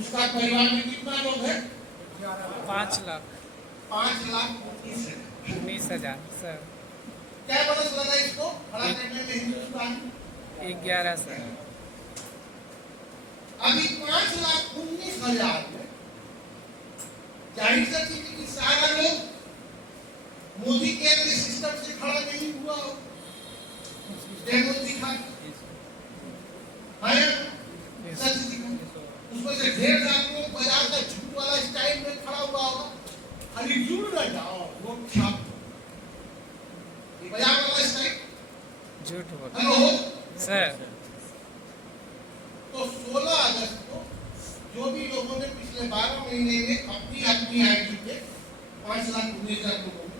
उसका परिवार में कितना लोग है? 5 लाख 5,19,000 सर। क्या बरस लगा इसको खड़ा करने में हिंदुस्तान? 11 सर। अभी 5,19,000 में जाहिर सा चीज कि सारा लोग मोदी केयर के सिस्टम से खड़ा नहीं हुआ हो। डेमो दिखा, सच दिखा, उसमें से 1,500 लोग बाजार का झूठ वाला स्टाइल में खड़ा हुआ होगा। खाली जुड़ न जाओ, वो छाप बाजार वाला स्टाइल झूठ बोल। Hello sir. तो 16 अगस्त को जो भी लोगों ने पिछले 12 महीने में अपनी अपनी आईडी पे 5,19,000 लोगों ने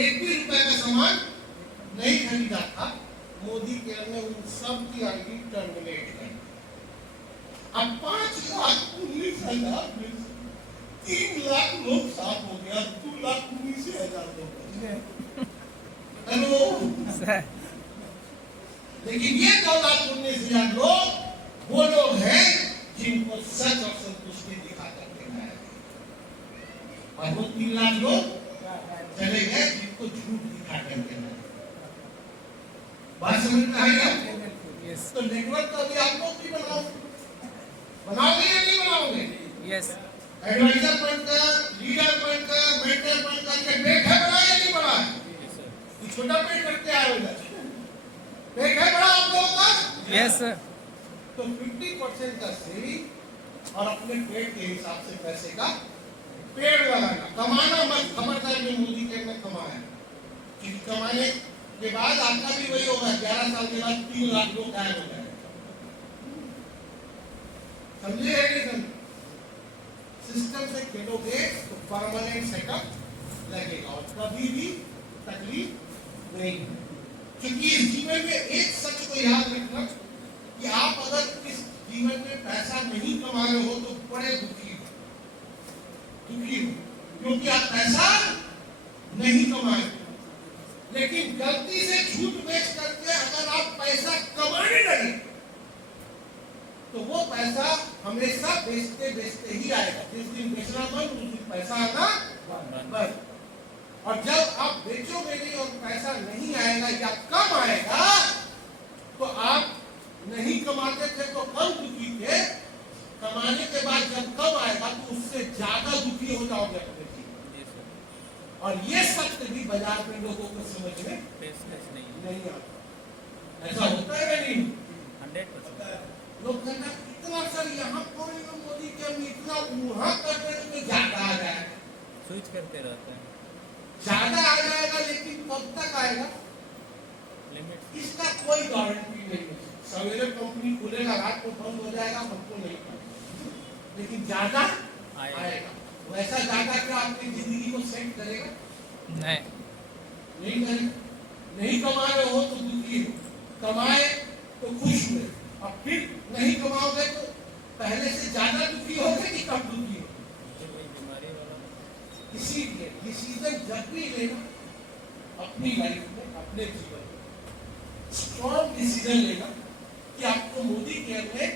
1 भी रुपए का सामान नहीं खरीदा था, मोदी केयर ने उन सब की आईडी टर्मिनेट कर दी। अब 5,19,000 में 3 लाख लोग साफ हो गया, 2,19,000 लोग। Hello sir. लेकिन ये 2,19,000 लोग वो लोग हैं जिनको सच और संतुष्टि दिखा करके लाया गया, और वो 3 लाख लोग चले गए जिनको झूठ दिखा करके लाया। बात समझ में आई आपको? यस तो नेटवर्क तो अभी आप लोग भी बनाओगे या नहीं बनाओगे? यस। एडवाइजर बनकर, लीडर बनकर, मेंटर बनकर के पेट है बड़ा या नहीं बड़ा? ये छोटा पेट करके आए हो इधर, पेट है बड़ा आप लोगों का? Yes sir. तो 50% का सेविंग और अपने पेट के हिसाब से पैसे का पेड़ लगाना, कमाना मत। खबरदार जो मोदी केयर में कमाया, क्योंकि कमाने के बाद आपका भी वही होगा। 11 साल के बाद 3 लाख लोग गायब हो जाएंगे। समझे है कि नहीं? सिस्टम से खेलोगे तो परमानेंट सेटअप लगेगा और कभी भी तकलीफ नहीं। क्योंकि इस जीवन में एक सच को याद रखना कि आप अगर इस जीवन में पैसा नहीं कमा रहे हो तो बड़े दुखी हो, क्योंकि आप पैसा नहीं कमाए। लेकिन गलती से झूठ बेच करके अगर आप पैसा कमाने लगे तो वो पैसा हमेशा बेचते बेचते ही आएगा। जिस दिन बेचना बंद उस दिन पैसा आना बंद। और जब आप बेचोगे नहीं और पैसा नहीं आएगा या कम आएगा तो आप नहीं कमाते थे तो कम दुखी थे, कमाने के बाद जब कम आएगा तो उससे ज्यादा दुखी हो जाओगे अपने जीवन। और ये सत्य भी बाजार में लोगों को समझ में नहीं आता। ऐसा होता है नहीं? 100% लोग कहना इतना सर यहाँ कौन मोदी के हम इतना वहां करते तो ज्यादा आ जाएगा, स्विच करते रहते हैं ज्यादा आ जाएगा, लेकिन कब तक आएगा लिमिट। इसका कोई गारंटी नहीं है। सवेरे कंपनी खुलेगा, रात को बंद हो जाएगा, हमको नहीं पता, लेकिन ज्यादा आएगा। वैसा ज्यादा क्या आपकी जिंदगी को सेट करेगा? नहीं करेगा। नहीं कमा रहे हो तो दुखी हो, कमाए तो खुश हुए, और फिर नहीं कमाओगे तो पहले से ज्यादा दुखी होगे कि कम दुखी हो? बीमारी वाला। इसीलिए डिसीजन जब भी लेना अपनी लाइफ में, अपने जीवन में स्ट्रॉन्ग डिसीजन लेना कि आपको मोदी केयर में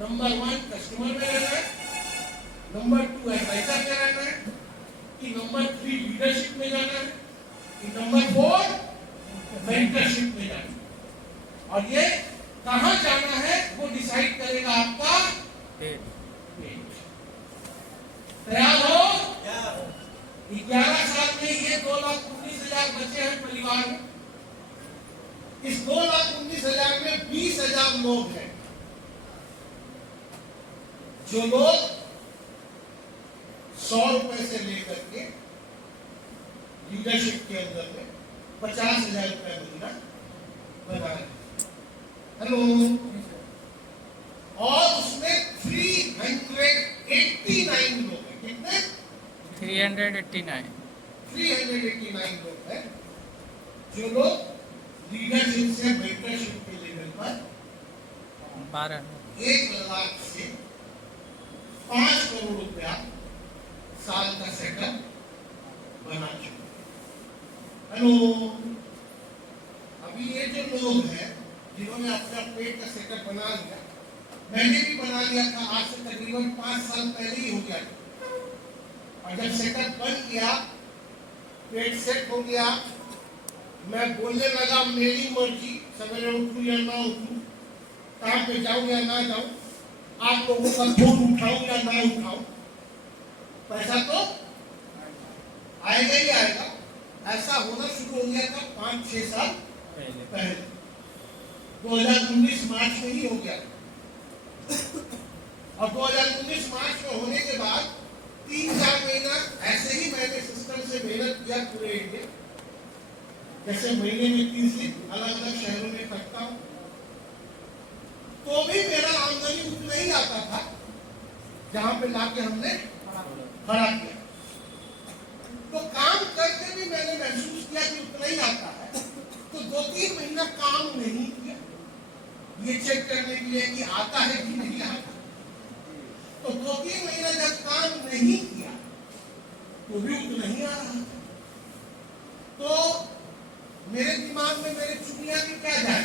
नंबर 1 कस्टमर में रहना है, नंबर 2 एडवाइजर में रहना है, कि नंबर 3 लीडरशिप में जाना है, कि नंबर 4 मेंटरशिप में जाना है। और ये कहां जाना है वो डिसाइड करेगा आपका पेट। तैयार हो? 11 साल में ये 2,19,000 बच्चे हैं परिवार में। इस 2,19,000 में 20,000 लोग हैं जो लोग 100 रुपए से लेकर के लीडरशिप के अंदर में 50,000 रुपए महीना बना रहे। हेलो। और उसमें 389 लोग हैं। कितने? 389 लोग हैं जो लोग लीडरशिप से मेंटरशिप के लेवल पर 1 लाख से 5 करोड़ रुपया साल का सेटअप बना चुके। हेलो। अभी ये जो लोग हैं जिन्होंने अपना पेट का सेटअप बना लिया, मैंने भी बना लिया था, आज से तकरीबन 5 साल पहले ही हो गया। और जब सेटअप बन गया, पेट सेट हो गया, मैं बोलने लगा मेरी मर्जी, सवेरे उठूं या ना उठूं, काम पे जाऊं या ना जाऊं, आप लोगों का फोन उठाऊं या ना उठाऊं, पैसा तो आएगा ही आएगा। ऐसा होना शुरू हो गया था 5-6 साल पहले। 2019 मार्च में ही हो गया। और 2019 मार्च में होने के बाद 3-4 महीना ऐसे ही मैंने सिस्टम से मेहनत किया पूरे इंडिया। जैसे महीने में 30 दिन अलग अलग शहरों में करता हूं, तो भी मेरा आमदनी उतना ही आता था जहां पे लाके हमने खड़ा किया। तो काम करके भी मैंने महसूस किया कि उतना ही आता है, तो 2-3 महीना काम नहीं किया ये चेक करने के लिए कि आता है कि नहीं आता। तो 2-3 महीना जब काम नहीं किया तो भी उतना ही आ रहा था। तो मेरे दिमाग में मेरे चुनिया भी क्या जाए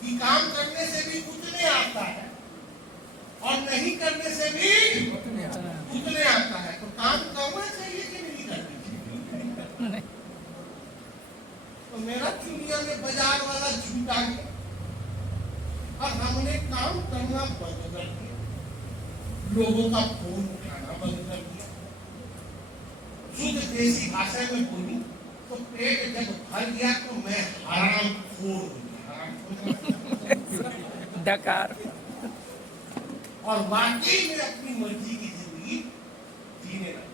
कि काम करने से भी उतने आता है और नहीं करने से भी उतने आता है। तो काम करना चाहिए कि नहीं करना चाहिए? तो मेरा चुनिया में बाजार वाला झूठ आ गया और हमने काम करना बंद कर दिया, लोगों का फोन उठाना बंद कर दिया। शुद्ध देसी भाषा में बोलूं तो पेट जब भर गया तो मैं हरामखोर हो गया। डकार। और वाकई में अपनी मर्जी की जिंदगी जीने लगा।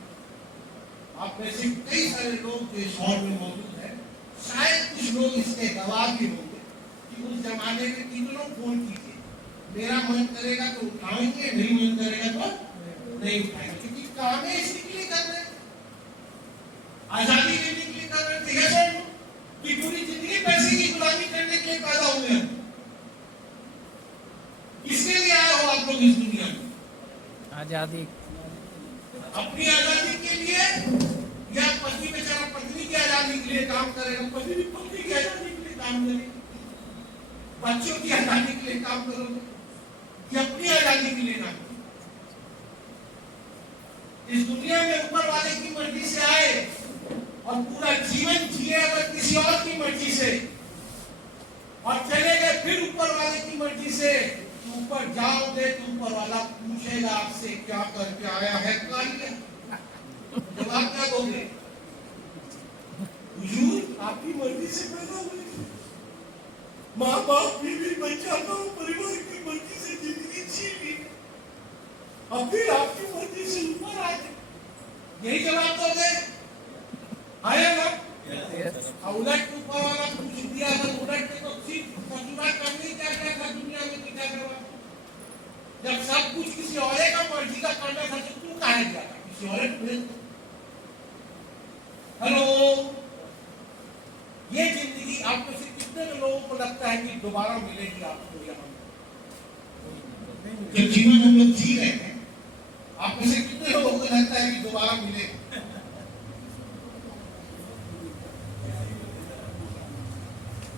आप में से कई सारे लोग जो इस हॉल में मौजूद हैं, शायद कुछ लोग इसके गवाह भी होंगे कि उस जमाने में कितनों फोन कीजिए, मेरा मन करेगा तो उठाएंगे, नहीं मन करेगा तो नहीं उठाएंगे। क्योंकि काम है इसी के लिए कर रहे हैं, आजादी लेने के लिए कर रहे थे। ऐसा कि पूरी जिंदगी पैसे की गुलामी करने के लिए पैदा हुए हैं। किसके लिए आए हो आप लोग इस दुनिया में? आज़ादी। अपनी आजादी के लिए, या पति बेचारा पत्नी की आजादी के लिए काम करेगा, पति भी पत्नी की आजादी के लिए काम करेगा, बच्चों की आजादी के लिए काम करोगे, या अपनी आजादी के लिए काम करोगे? इस दुनिया में ऊपर वाले की मर्जी से आए और पूरा जीवन जिए अगर किसी और की मर्जी से, और चले गए फिर ऊपर वाले की मर्जी से, तो ऊपर जाओगे तो ऊपर वाला पूछेगा आपसे क्या करके आया है, कार्य जवाब क्या दोगे? हुजूर आपकी मर्जी से पैदा हुए, माँ बाप बीवी बच्चा का परिवार की मर्जी से जिंदगी जी ली, और फिर आपकी मर्जी से ऊपर आ गए, यही जवाब दोगे? आया ना? उलट ऊपर वाला पूछ दिया, अगर उलट के तो सिर्फ ससुरा करने क्या क्या था दुनिया में, क्या करवा? जब सब कुछ किसी और का मर्जी का करना था तो तू काहे गया था किसी और को? हेलो, ये जिंदगी आपको से कितने लोगों को लगता है कि दोबारा मिलेगी आपको यहाँ? जब जीवन हम लोग जी रहे हैं, आप में से कितने लोगों को लगता है कि दोबारा मिलेगा?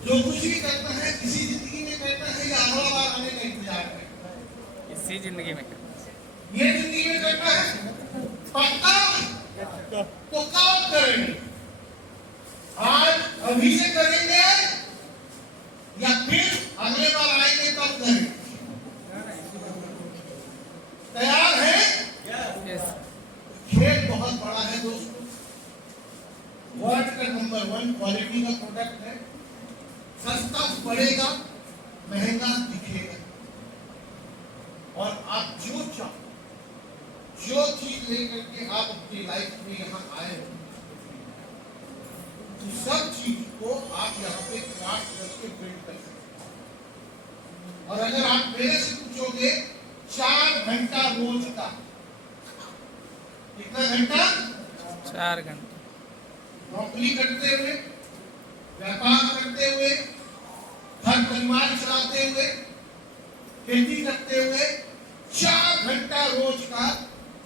जो कुछ भी करना है इसी जिंदगी में करना है या अगला बार आने का इंतजार करना है? इसी जिंदगी में ये जिंदगी में करना है पक्का, तो कब करेंगे? आज अभी से करेंगे या फिर अगले बार आएंगे तब करेंगे? तैयार है? यस। खेल बहुत बड़ा है दोस्तों। वर्ल्ड का नंबर 1 क्वालिटी का प्रोडक्ट है। सस्ता पड़ेगा, महंगा दिखेगा, और आप जो चाहो, जो चीज लेकर के आप अपनी लाइफ में यहाँ आए हो, तो सब चीज को आप यहाँ पे क्राफ्ट करके बिल्ड कर सकते हैं। और अगर आप मेरे से पूछोगे 4 घंटा रोज का, कितना घंटा? 4 घंटे। नौकरी करते हुए, व्यापार करते हुए, घर परिवार चलाते हुए, खेती करते हुए, 4 घंटा रोज का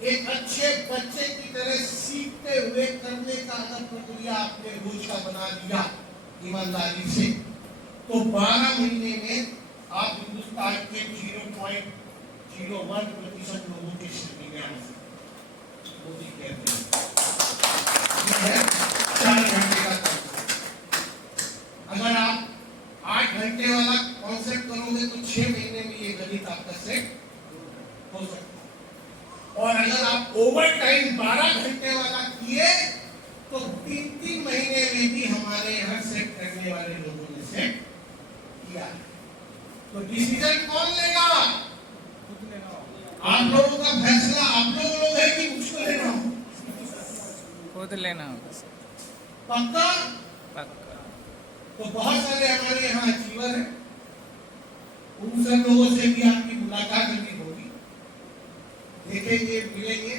एक अच्छे बच्चे की तरह सीखते हुए करने का अगर प्रक्रिया आपने रोज का बना लिया ईमानदारी से, तो 12 महीने में आप हिंदुस्तान के 0.01% लोगों की श्रेणी में आ सकते। मोदी कहते हैं 4 घंटे का काम। अगर आप 8 घंटे वाला कॉन्सेप्ट करोगे तो 6 महीने में ये गणित आपका सेट हो सकता है। और अगर आप ओवर टाइम 12 घंटे वाला किए तो 3-3 महीने में भी हमारे यहाँ सेट करने वाले लोगों ने सेट किया। तो डिसीजन कौन लेगा? आप लोगों का फैसला आप लोग है कि मुझको लेना हो? खुद लेना होगा। पक्का? पक्का। तो बहुत सारे हमारे यहाँ अचीवर हैं, उन सब लोगों से भी आपकी मुलाकात अभी होगी, देखेंगे, मिलेंगे।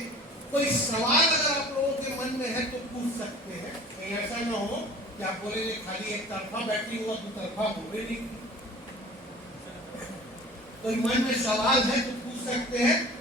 कोई सवाल अगर आप लोगों के मन में है तो पूछ सकते हैं। कहीं ऐसा ना हो कि आप बोलेंगे खाली एक तरफा बैटरी हुआ, 2 तरफा हो गई नहीं। कोई मन में सवाल है तो पूछ सकते हैं।